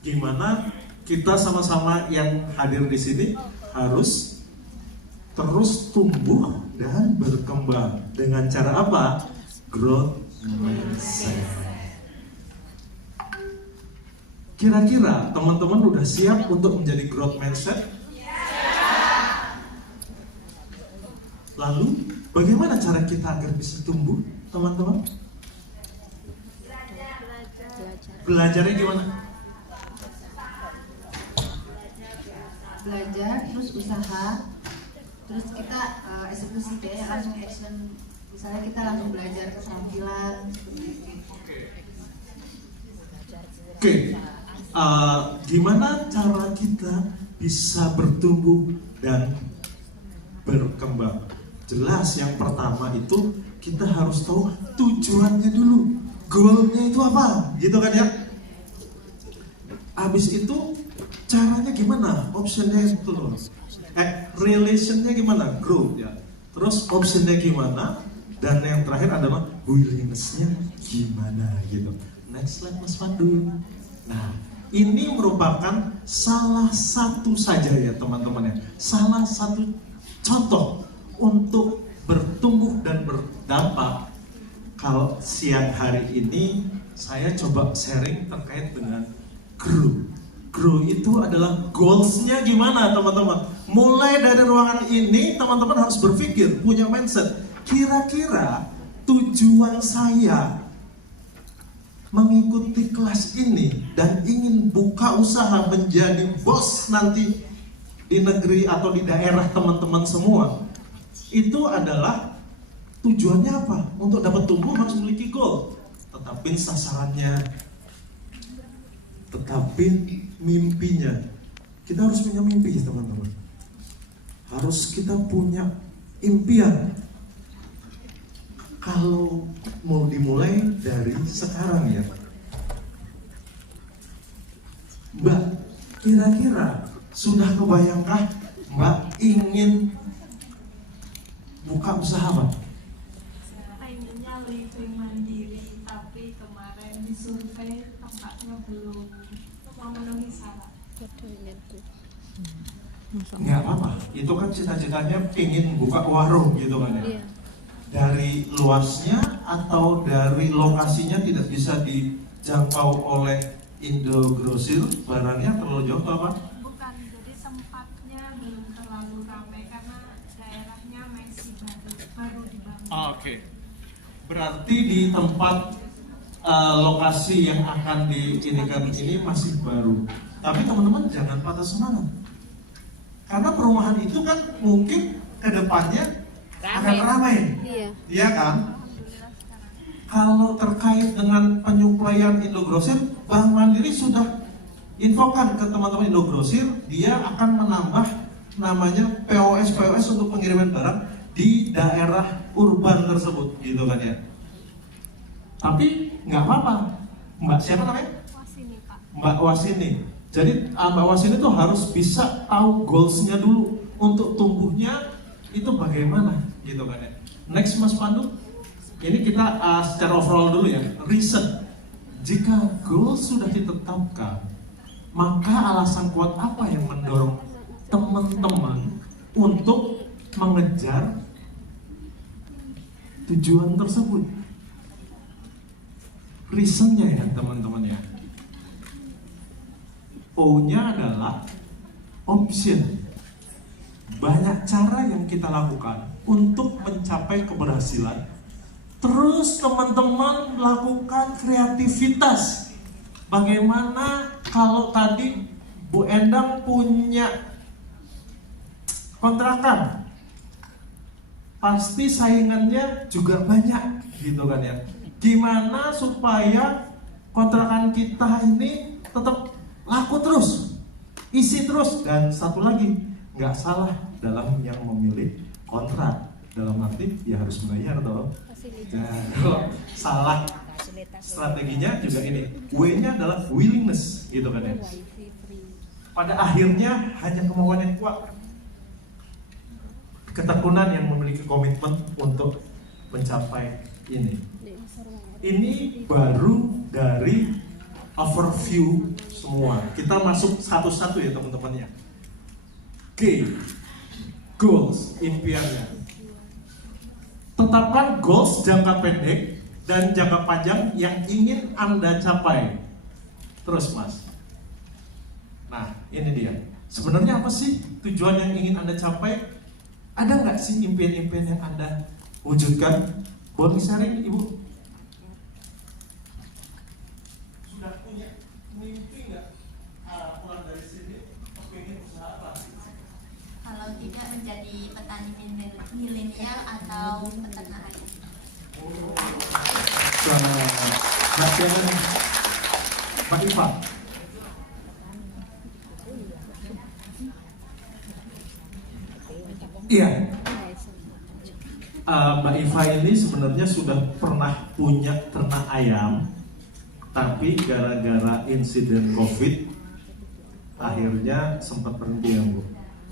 Gimana kita sama-sama yang hadir di sini harus terus tumbuh dan berkembang dengan cara apa? Growth mindset. Kira-kira teman-teman udah siap untuk menjadi growth mindset? Lalu bagaimana cara kita agar bisa tumbuh, teman-teman? Belajarnya gimana? Belajar, terus usaha, terus kita eksekusi deh, langsung action. Misalnya kita langsung belajar keterampilan seperti itu. Oke. Gimana cara kita bisa bertumbuh dan berkembang? Jelas yang pertama itu kita harus tahu tujuannya dulu, goalnya itu apa, gitu kan ya. Habis itu caranya gimana? Optionnya itu loh. Relationnya gimana? Growth ya. Terus optionnya gimana? Dan yang terakhir adalah willingness-nya gimana gitu. Next slide Mas Pandu. Nah, ini merupakan salah satu saja ya teman-teman ya. Salah satu contoh untuk bertumbuh dan berdampak. Kalau siang hari ini saya coba sharing terkait dengan grow. Grow itu adalah goals-nya gimana teman-teman. Mulai dari ruangan ini teman-teman harus berpikir, punya mindset. Kira-kira tujuan saya mengikuti kelas ini dan ingin buka usaha menjadi bos nanti di negeri atau di daerah teman-teman semua. Itu adalah tujuannya apa? Untuk dapat tumbuh harus memiliki goal. Tetapin sasarannya, tetapin mimpinya. Kita harus punya mimpi teman-teman. Harus kita punya impian. Kalau mau dimulai dari sekarang ya, Mbak, kira-kira sudah kebayangkah Mbak ingin buka usaha apa? Pengennya living mandiri, tapi kemarin disurvei tempatnya belum memenuhi syarat. Nggak apa-apa, itu kan cita-citanya ingin buka warung gitu kan ya. Dari luasnya atau dari lokasinya tidak bisa dijangkau oleh Indogrosir, barangnya terlalu jauh atau apa? Bukan, jadi tempatnya belum terlalu ramai karena daerahnya masih baru dibangun. Oke. Berarti di tempat lokasi yang akan diinikan ini masih baru. Tapi teman-teman jangan patah semangat. Karena perumahan itu kan mungkin ke depannya akan ramai. Iya kan? Kalau terkait dengan penyuplaian Indogrosir, Bank Mandiri sudah infokan ke teman-teman Indogrosir, dia akan menambah namanya POS untuk pengiriman barang di daerah urban tersebut, gitu kan ya. Tapi nggak apa-apa. Mbak siapa namanya? Wasini, Pak. Mbak Wasini. Jadi Mbak Wasini tuh harus bisa tahu goals-nya dulu untuk tumbuhnya itu bagaimana, gitu kan ya. Next Mas Pandu. Ini kita secara overall dulu ya. Reason. Jika goals sudah ditetapkan, maka alasan kuat apa yang mendorong teman-teman untuk mengejar tujuan tersebut? Reasonnya ya teman-teman ya. O-nya adalah option. Banyak cara yang kita lakukan untuk mencapai keberhasilan. Terus teman-teman lakukan kreativitas. Bagaimana kalau tadi Bu Endang punya kontrakan? Pasti saingannya juga banyak, gitu kan ya. Gimana supaya kontrakan kita ini tetap laku terus, isi terus, dan satu lagi, nggak salah dalam yang memilih kontrak. Dalam arti ya harus membayar toh. Nah, kalau salah strateginya juga ini, W-nya adalah willingness, gitu kan ya. Pada akhirnya hanya kemauan yang kuat, ketekunan yang memiliki komitmen untuk mencapai ini. Ini baru dari overview semua. Kita masuk satu-satu ya teman-teman ya. Oke, goals, impiannya. Tetapkan goals jangka pendek dan jangka panjang yang ingin Anda capai. Terus Mas. Nah, ini dia. Sebenarnya apa sih tujuan yang ingin Anda capai? Ada nggak sih impian-impian yang Anda wujudkan? Boleh sharing Ibu? Sudah punya mimpi nggak pulang dari sini? Pengen usaha apa? Kalau tidak menjadi petani milenial atau peternak ayam. Mbak Iva. Iya. Mbak Iva ini sebenarnya sudah pernah punya ternak ayam, tapi gara-gara insiden COVID akhirnya sempat berhenti ya Bu.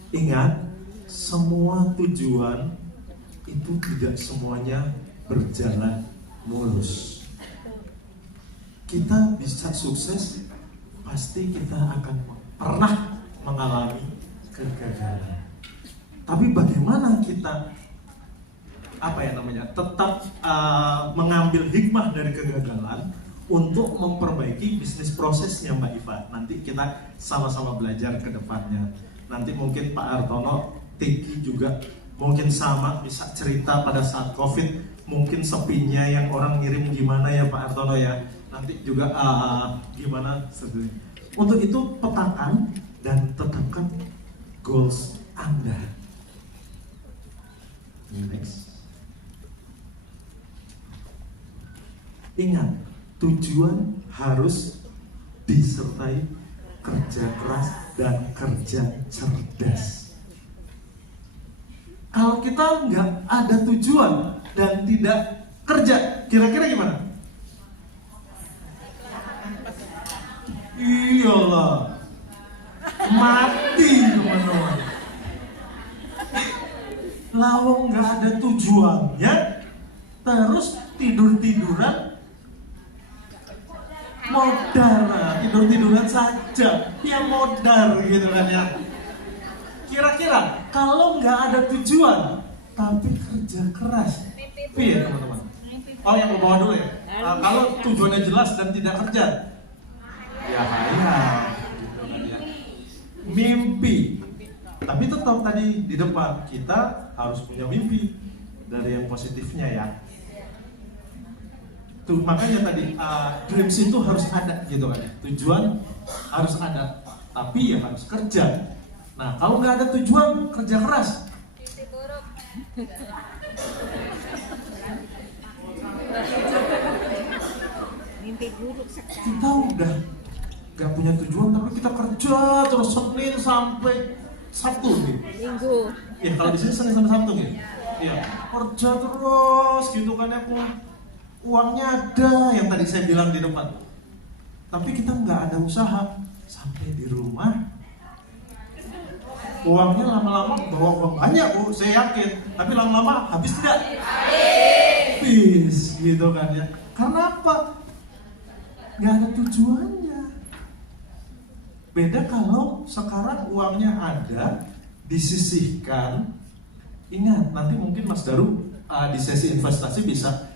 Ingat, semua tujuan itu tidak semuanya berjalan mulus. Kita bisa sukses, pasti kita akan pernah mengalami kegagalan. Tapi bagaimana kita tetap mengambil hikmah dari kegagalan untuk memperbaiki bisnis prosesnya Mbak Iva. Nanti kita sama-sama belajar ke depannya. Nanti mungkin Pak Artono, Tiki juga mungkin sama bisa cerita pada saat COVID, mungkin sepinya yang orang ngirim gimana ya Pak Artono ya. Nanti juga gimana sebenarnya. Untuk itu petakan dan tetapkan goals Anda. Next. Ingat, tujuan harus disertai kerja keras dan kerja cerdas. Kalau kita nggak ada tujuan dan tidak kerja, kira-kira gimana? Iyalah, mati teman-teman. Lawang nggak ada tujuannya, terus tidur-tiduran, modar, tidur-tiduran saja, ya modar gitu kan ya. Kira-kira kalau nggak ada tujuan, tapi kerja keras, iya teman-teman. Oh yang mau bawa dulu ya. Kalau tujuannya jelas dan tidak kerja, ya hayal, gitu kan ya. Mimpi. Tapi tetap tadi di depan kita harus punya mimpi dari yang positifnya ya. Tuh makanya tadi dreams itu harus ada gitu kan ya. Tujuan harus ada, tapi ya harus kerja. Nah kalau nggak ada tujuan, kerja keras. Kita udah nggak punya tujuan, tapi kita kerja terus Senin sampai Sabtu gitu. Minggu. Ya kalau di sini Senin sampai Sabtu gitu. Iya, kerja terus gitu kan ya, uangnya ada yang tadi saya bilang di depan. Tapi kita nggak ada usaha, sampai di rumah uangnya lama-lama bawa uang banyak Bu, saya yakin. Tapi lama-lama habis tidak? Habis gitu kan ya. Karena apa? Nggak ada tujuannya. Beda kalau sekarang uangnya ada, disisihkan. Ingat, nanti mungkin Mas Daru di sesi investasi bisa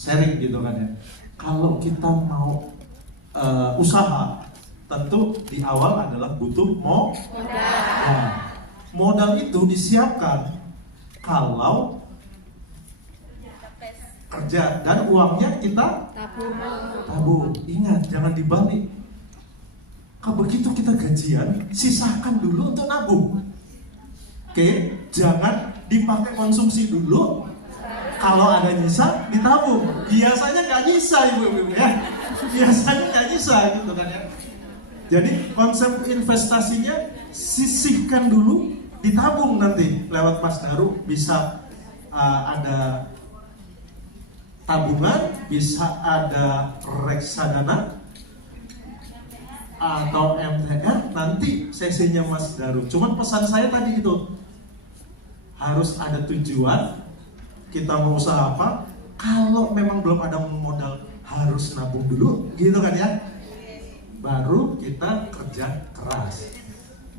sharing gitu kan ya. Kalau kita mau usaha, tentu di awal adalah butuh modal. Nah, modal itu disiapkan kalau kerja dan uangnya kita tabung. Ingat, jangan dibalik. Begitu kita gajian, sisakan dulu untuk nabung. Oke, jangan dipakai konsumsi dulu. Kalau ada nyisa, ditabung. Biasanya nggak nyisa ibu-ibu ya. Biasanya nggak nyisa gitu kan ya. Jadi konsep investasinya sisihkan dulu, ditabung nanti lewat Mas Daru bisa ada tabungan, bisa ada reksadana atau MTR, nanti sesinya Mas Daru. Cuman pesan saya tadi itu harus ada tujuan. Kita mau usaha apa? Kalau memang belum ada modal, harus nabung dulu, gitu kan ya. Baru kita kerja keras.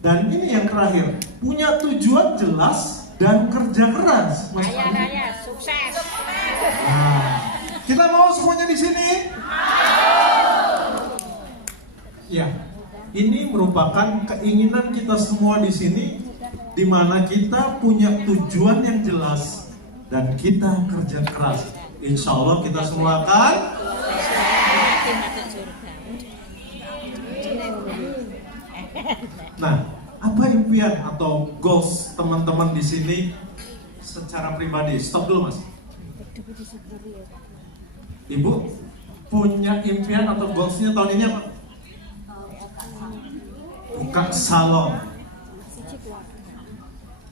Dan ini yang terakhir, punya tujuan jelas dan kerja keras. Kaya sukses. Nah, kita mau semuanya di sini? Ya, ini merupakan keinginan kita semua di sini, di mana kita punya tujuan yang jelas dan kita kerja keras. Insya Allah kita semua akan. Nah, apa impian atau goals teman-teman di sini secara pribadi? Stop dulu Mas. Ibu punya impian atau goalsnya tahun ini apa? Buka salon.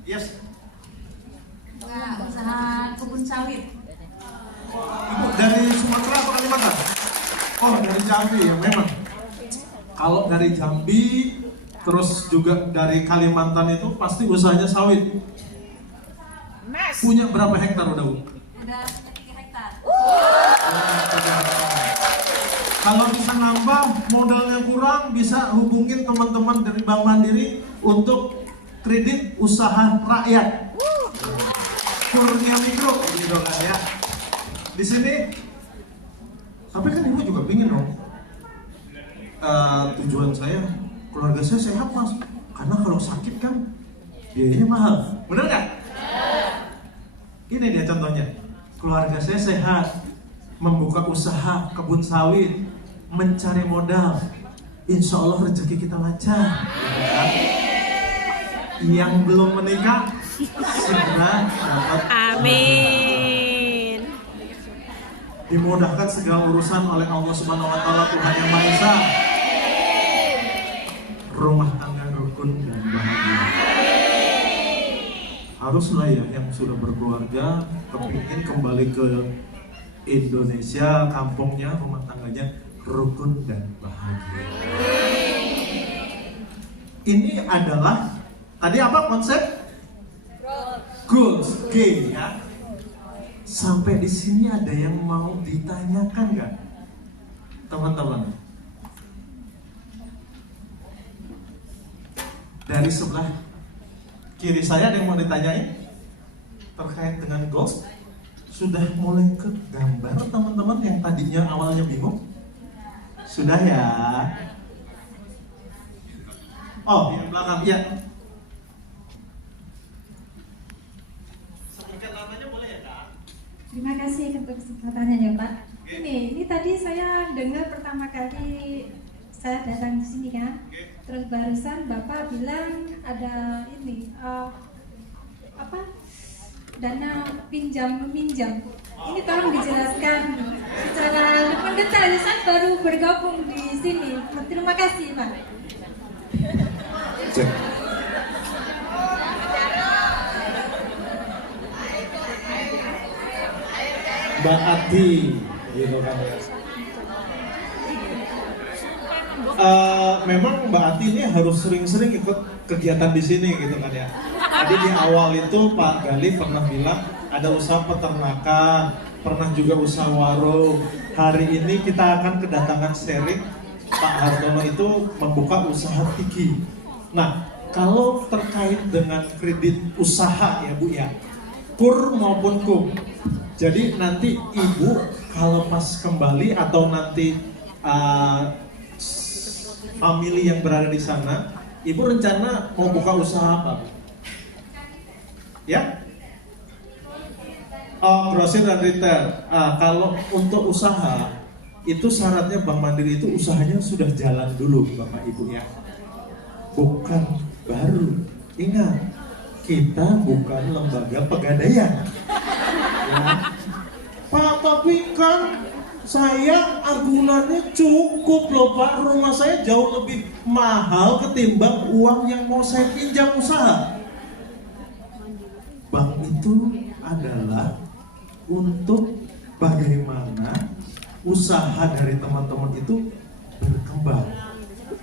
Yes. Usaha kebun sawit. Ibu dari Sumatera atau Kalimantan? Oh, dari Jambi ya memang. Kalau dari Jambi, terus juga dari Kalimantan itu pasti usahanya sawit. Punya berapa hektar udah, Bu? Udah 3 hektar. Kalau bisa nambah, modalnya kurang, bisa hubungin teman-teman dari Bank Mandiri untuk kredit usaha rakyat. Kurnia Mikro, gitu kan ya. Di sini, tapi kan ibu juga pingin dong. Tujuan saya, keluarga saya sehat mas. Karena kalau sakit kan biayanya mahal. Bener nggak? Ini dia contohnya. Keluarga saya sehat, membuka usaha kebun sawit, mencari modal. Insya Allah rezeki kita lancar. Yang belum menikah segera dapat. Amin. Dimudahkan segala urusan oleh Allah Subhanahu Wa Taala, Tuhan yang Maha Esa. Rumah tangga rukun dan bahagia. Haruslah ya yang sudah berkeluarga kepingin kembali ke Indonesia, kampungnya, rumah tangganya rukun dan bahagia. Ini adalah tadi apa konsep? Goals, G ya. Sampai di sini ada yang mau ditanyakan nggak, teman-teman? Dari sebelah kiri saya ada yang mau ditanyain terkait dengan goals? Sudah mulai ke gambar teman-teman yang tadinya awalnya bingung? Sudah ya? Oh, yang belakang ya. Sebutkan namanya boleh ya Kak? Terima kasih untuk kesempatannya ya Pak. Ini tadi saya dengar pertama kali saya datang di sini kan. Terus barusan Bapak bilang ada ini dana pinjam meminjam. Ini tolong dijelaskan secara mendetail. Saya baru bergabung di sini. Terima kasih Pak. Cek. Mbak Ati, gitu kan. Memang Mbak Ati ini harus sering-sering ikut kegiatan di sini, gitu kan ya. Jadi di awal itu Pak Gali pernah bilang ada usaha peternakan, pernah juga usaha warung. Hari ini kita akan kedatangan sharing Pak Hartono itu membuka usaha tiki. Nah, kalau terkait dengan kredit usaha ya Bu ya, kur maupun kum. Jadi nanti Ibu kalau pas kembali atau nanti family yang berada di sana, Ibu rencana mau buka usaha apa? Ya? Oh, grosir dan retail. Kalau untuk usaha itu syaratnya Bank Mandiri itu usahanya sudah jalan dulu Bapak Ibu ya. Bukan baru. Ingat, kita bukan lembaga pegadaian. Ya. Pak, tapi kan saya agunannya cukup loh Pak. Rumah saya jauh lebih mahal ketimbang uang yang mau saya pinjam usaha. Bank itu adalah untuk bagaimana usaha dari teman-teman itu berkembang.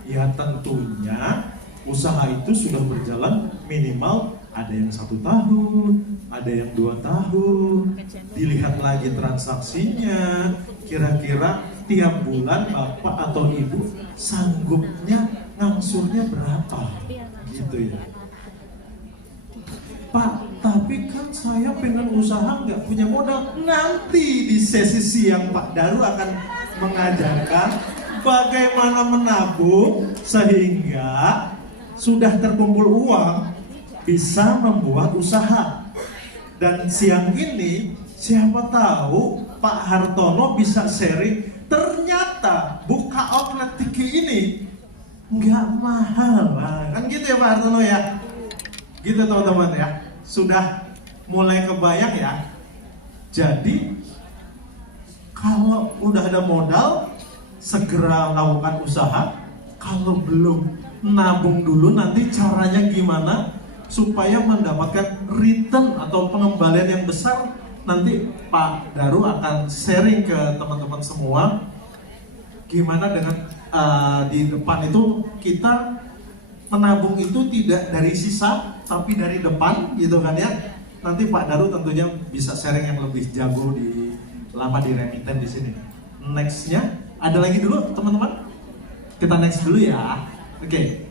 Ya tentunya usaha itu sudah berjalan minimal ada yang 1 tahun, ada yang 2 tahun. Dilihat lagi transaksinya, kira-kira tiap bulan Bapak atau Ibu sanggupnya ngangsurnya berapa, gitu ya. Pak, tapi kan saya pengen usaha nggak punya modal. Nanti di sesi siang Pak Daru akan mengajarkan bagaimana menabung sehingga sudah terkumpul uang bisa membuat usaha. Dan siang ini siapa tahu Pak Hartono bisa sharing, ternyata buka outlet tiki ini nggak mahal, kan gitu ya Pak Hartono ya. Gitu teman-teman ya, sudah mulai kebayang ya. Jadi kalau udah ada modal segera lakukan usaha. Kalau belum, nabung dulu. Nanti caranya gimana supaya mendapatkan return atau pengembalian yang besar. Nanti Pak Daru akan sharing ke teman-teman semua gimana dengan di depan itu kita menabung itu tidak dari sisa tapi dari depan gitu kan ya. Nanti Pak Daru tentunya bisa sharing yang lebih jago di lama di remiten di sini. Nextnya ada lagi dulu teman-teman. Kita next dulu ya. Oke.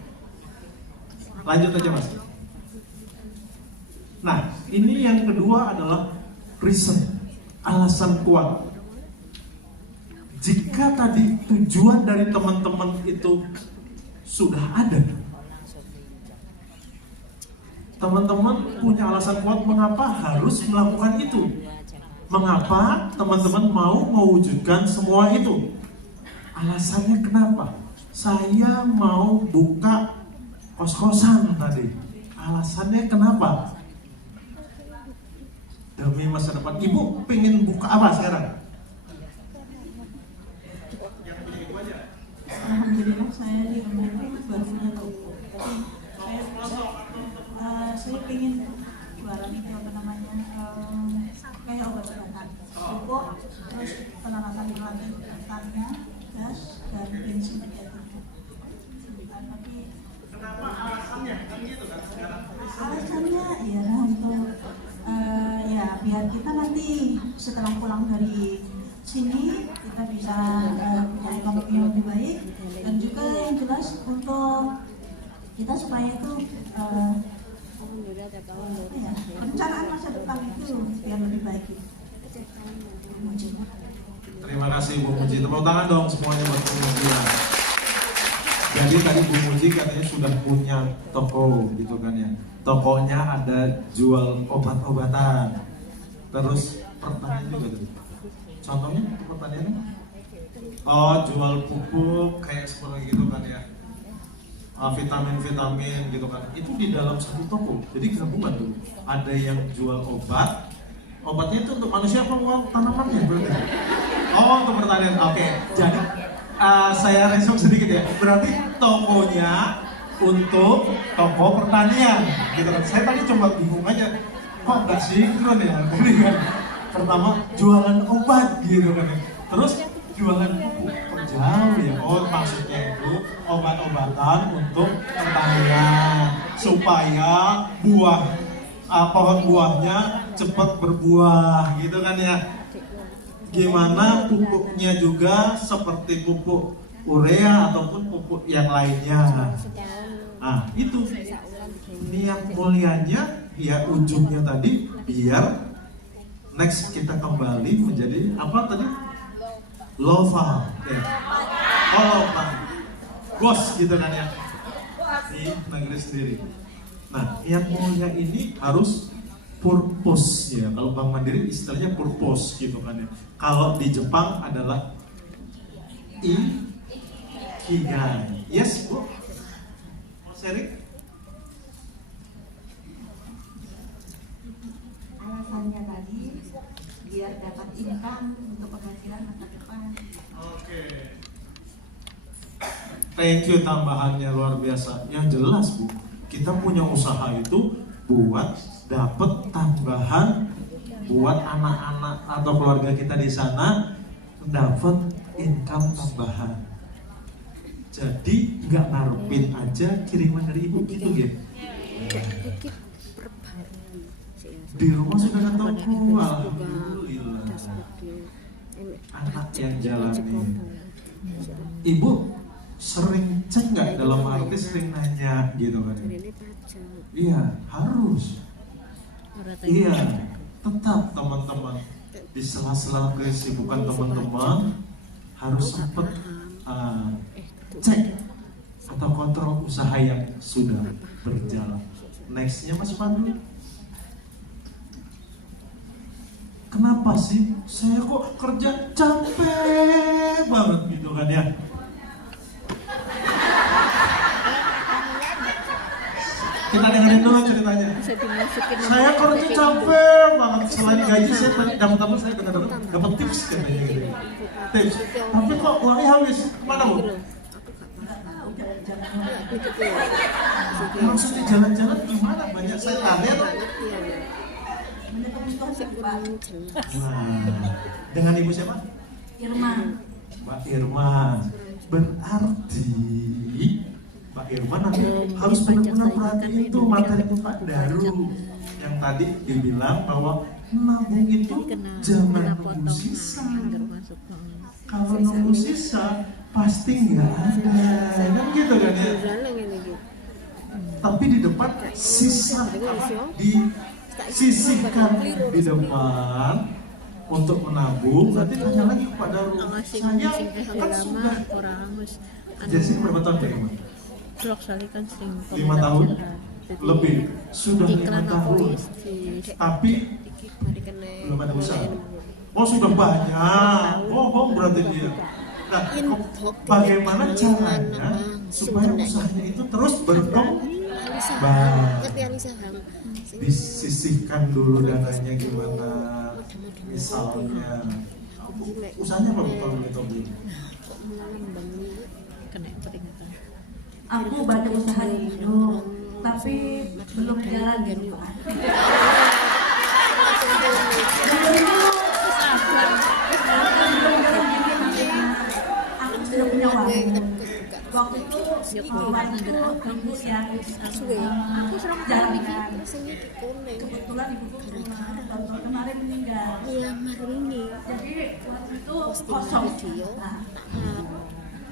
Lanjut aja Mas. Nah, ini yang kedua adalah reason, alasan kuat. Jika tadi tujuan dari teman-teman itu sudah ada, teman-teman punya alasan kuat mengapa harus melakukan itu. Mengapa teman-teman mau mewujudkan semua itu? Alasannya kenapa? Saya mau buka kos-kosan tadi. Alasannya kenapa? Demi masa depan. Ibu pengen buka apa sekarang? Alhamdulillah saya di rumah itu baru punya toko. Saya pengen jualan itu apa namanya kayak obat-obatan, pupuk, terus penanaman lanjutannya, gas dan bensin gitu. Tapi Kenapa alasannya? Kan gitu kan sekarang. alasannya ya untuk ya biar kita nanti setelah pulang dari sini kita bisa punya ekonomi yang lebih baik, dan juga yang jelas untuk kita supaya itu perencanaan masa depan itu biar lebih baik. Terima kasih Bu Muji. Tepuk tangan dong semuanya buat Bu Muji. Jadi tadi Bu Muji katanya sudah punya toko gitu kan ya. Tokonya ada jual obat-obatan. Terus pertanian juga tadi. Contohnya pertaniannya? Oh, jual pupuk kayak seperti gitu kan ya. Vitamin-vitamin gitu kan. Itu di dalam satu toko. Jadi gabungan tuh. Ada yang jual obat. Obatnya itu untuk manusia apa untuk tanamannya berarti? Oh, untuk pertanian. Oke. Jadi saya resum sedikit ya. Berarti tokonya untuk toko pertanian gitu kan. Saya tadi coba bingung aja. Kok nggak sinkron ya? Kemudian pertama jualan obat gitu kan. Terus jualan pupuk. Kok jauh ya? Oh, maksudnya itu obat-obatan untuk pertanian supaya pohon buahnya cepat berbuah gitu kan ya. Gimana pupuknya juga seperti pupuk urea ataupun pupuk yang lainnya. Nah itu niat mulianya ya, ujungnya tadi biar next kita kembali menjadi apa tadi? Lova ya. Oh, lova bos gitu kan ya di negeri sendiri. Nah niat mulia ini harus purpose ya. Kalau Bank Mandiri istilahnya purpose gitu kan ya. Kalau di Jepang adalah ikigai. Yes Bu? Mau sharing? Alasannya tadi biar dapat income untuk penghasilan masa depan. Oke. Thank you, tambahannya luar biasa. Yang jelas Bu, kita punya usaha itu buat dapat tambahan, buat anak-anak atau keluarga kita di sana dapat income tambahan. Jadi nggak ngarepin aja kiriman dari ibu gitu ya. Di rumah sudah ada toko, alhamdulillah. Anak yang jalani. Ibu sering cek nggak, dalam arti sering nanya gitu kan? Iya, harus. Iya, tetap teman-teman di sela-sela kesibukan teman-teman harus sempat cek atau kontrol usaha yang sudah berjalan. Nextnya Mas Pandu. Kenapa sih saya kok kerja capek banget gitu kan ya? Kita dengerin dulu ceritanya. Saya kerja capek banget, selain gaji saya dapat apa? Saya dapat tips katanya gitu. Tips. Tapi kok uangnya habis. Kemana Bu? Maksudnya jalan-jalan gimana? Banyak saya tanya tuh. Nah, dengan Ibu siapa? Irma. Mbak Irma. Berarti Pak Irman nanti harus benar-benar perhatiin itu materi Pak Daru yang tadi dibilang bahwa nabung itu jangan nunggu sisa. Kalau nunggu sisa pasti nggak ada, kan gitu kan ya. Tapi di depan sisa disisihkan di depan untuk menabung. Nanti tanya lagi kepada saya kan sudah jadi berapa tahun Pak Irman? 5 tahun lebih, sudah 5 tahun, tapi belum ada usaha. Oh sudah banyak, bohong berarti dia. Nah, bagaimana caranya supaya usahanya itu terus berkembang? Disisihkan dulu dananya gimana? Misalnya, usahanya apa kalau boleh? Aku banyak usaha di Indo, tapi belum jalan gitu kan. Aku sudah punya warung. Waktu itu warung itu ibu yang aku sering jalankan. Kebetulan ibuku tahun kemarin meninggal. Jadi waktu itu kosong.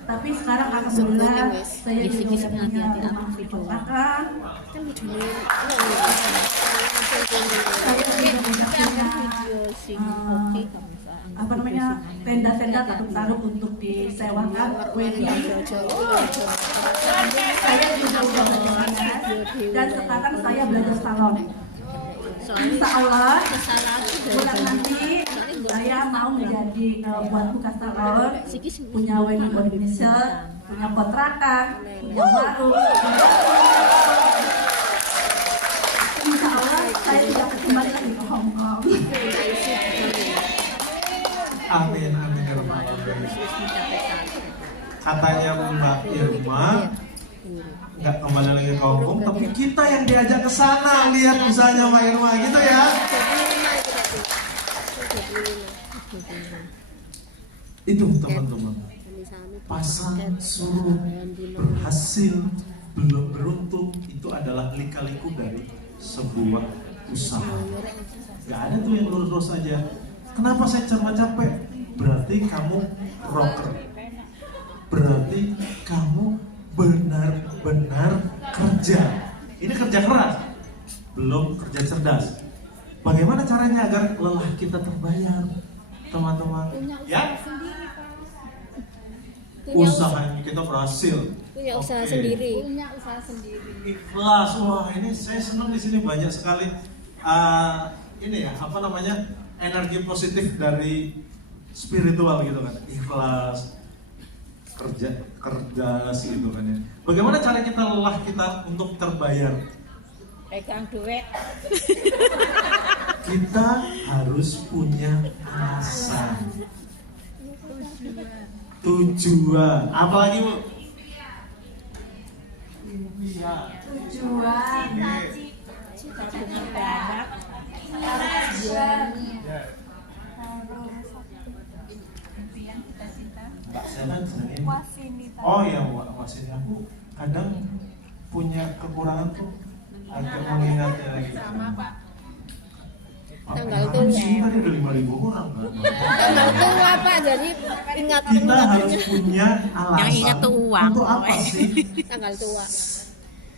Tapi sekarang alhamdulillah saya juga sudah punya rumah kontrakan. Saya juga punya tenda-tenda taruh untuk disewakan wedding. Saya juga sudah belajar dan sekarang saya belajar salon. Insya Allah bulan nanti saya mau menjadi buat buka salon, punya wedding organizer, punya kontrakan, punya warung. Insya Allah saya tidak kembali lagi ke Hong Kong. Amin, amin ya Rabbal Alamin. Katanya Mbak Irma nggak kembali lagi ke Hong Kong, tapi kita yang diajak ke sana lihat usahanya Mbak Irma gitu ya. Itu teman-teman, pasang surut berhasil belum beruntung itu adalah lika-liku dari sebuah usaha. Gak ada tuh yang lurus-lurus aja. Kenapa saya capek? Berarti kamu rocker. Berarti kamu benar-benar kerja. Ini kerja keras, belum kerja cerdas. Bagaimana caranya agar lelah kita terbayar, teman-teman? Ya, usaha kita berhasil. Punya usaha sendiri. Punya usaha sendiri. Ikhlas, wah ini saya senang di sini banyak sekali. Ini ya, apa namanya, energi positif dari spiritual gitu kan. Ikhlas, kerja gitu kan ya. Bagaimana cara kita lelah kita untuk terbayar? Pegang duit. Kita harus punya alasan, tujuan. Apalagi Bu? Tujuan. Mbak Sena ini. Oh ya, Wasini. Aku kadang punya kekurangan tuh agak mengingatnya lagi. Sama Pak. Tanggal itu ya. Tadi udah 5.000 orang kan. Tanggal tua Pak, jadi ingat. Kita harus punya alasan. Yang ingat tuh uang. Untuk apa sih? Tanggal tua.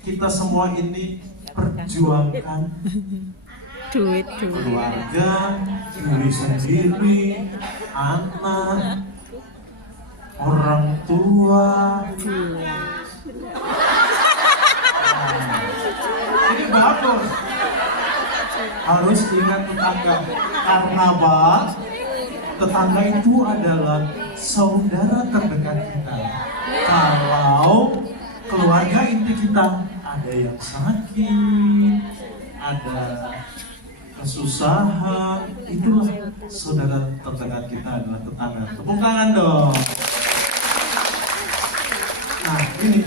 Kita semua ini perjuangkan Duit. keluarga, diri sendiri, anak, orang tua. Ini bagus. Harus ingat tetangga. Karena apa? Tetangga itu adalah saudara terdekat kita. Kalau keluarga inti kita ada yang sakit, ada kesusahan, itulah saudara terdekat kita adalah tetangga. Tepuk tangan dong. Nah ini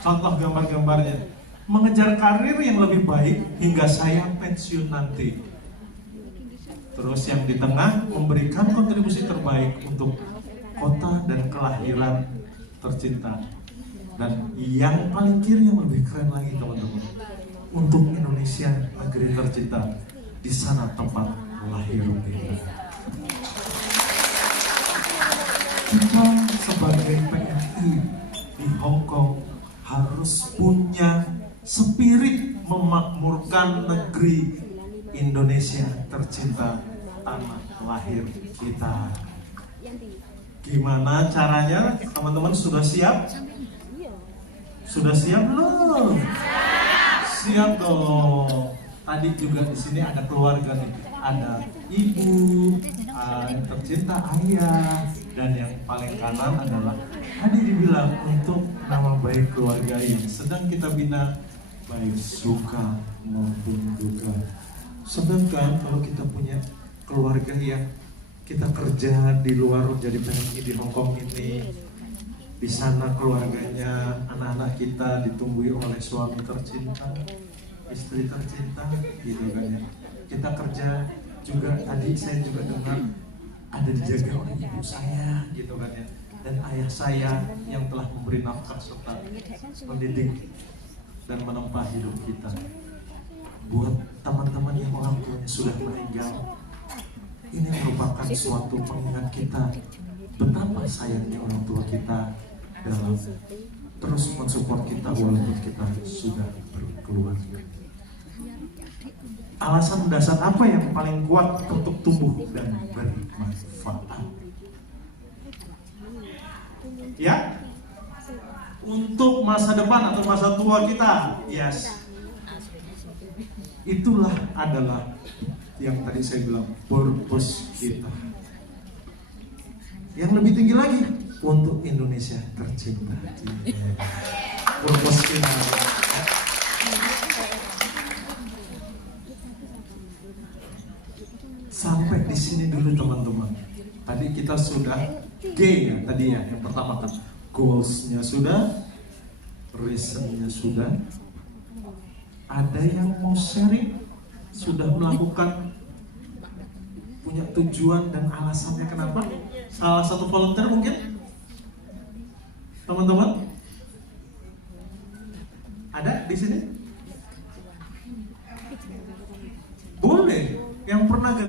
contoh gambar-gambarnya. Mengejar karir yang lebih baik hingga saya pensiun nanti. Terus yang di tengah memberikan kontribusi terbaik untuk kota dan kelahiran tercinta. Dan yang paling kiri yang lebih keren lagi teman-teman, untuk Indonesia negeri tercinta, di sana tempat lahir kita. Kita sebagai PNI di Hong Kong harus punya spirit memakmurkan negeri Indonesia tercinta, tanah lahir kita. Gimana caranya? Teman-teman sudah siap? Sudah siap belum? Siap dong. Tadi juga di sini ada keluarga nih, ada ibu, yang tercinta ayah, dan yang paling kanan adalah tadi dibilang untuk nama baik keluarga yang sedang kita bina, baik suka maupun duka. Sedangkan kalau kita punya keluarga yang kita kerja di luar jadi PNI di Hong Kong ini, di sana keluarganya, anak-anak kita ditumbuhi oleh suami tercinta, istri tercinta, gitu kan ya. Kita kerja juga, tadi saya juga dengar ada dijaga oleh ibu saya, gitu kan ya. Dan ayah saya yang telah memberi nafkah serta mendidik dan menempa hidup kita. Buat teman-teman yang orang tuanya sudah meninggal, ini merupakan suatu pengingat kita betapa sayangnya orang tua kita dalam terus mensupport kita walaupun kita sudah berkeluarga. Alasan dasar apa yang paling kuat untuk tumbuh dan bermanfaat? Ya, untuk masa depan atau masa tua kita, yes. Itulah adalah yang tadi saya bilang, purpose kita. Yang lebih tinggi lagi, untuk Indonesia tercinta. Purpose kita. Sampai di sini dulu teman-teman. Tadi kita sudah G ya, tadi ya, yang pertama kan goals-nya sudah, reason-nya sudah. Ada yang mau sharing, sudah melakukan, punya tujuan dan alasannya kenapa? Salah satu volunteer mungkin? Teman-teman? Ada di sini? Boleh. Yang pernah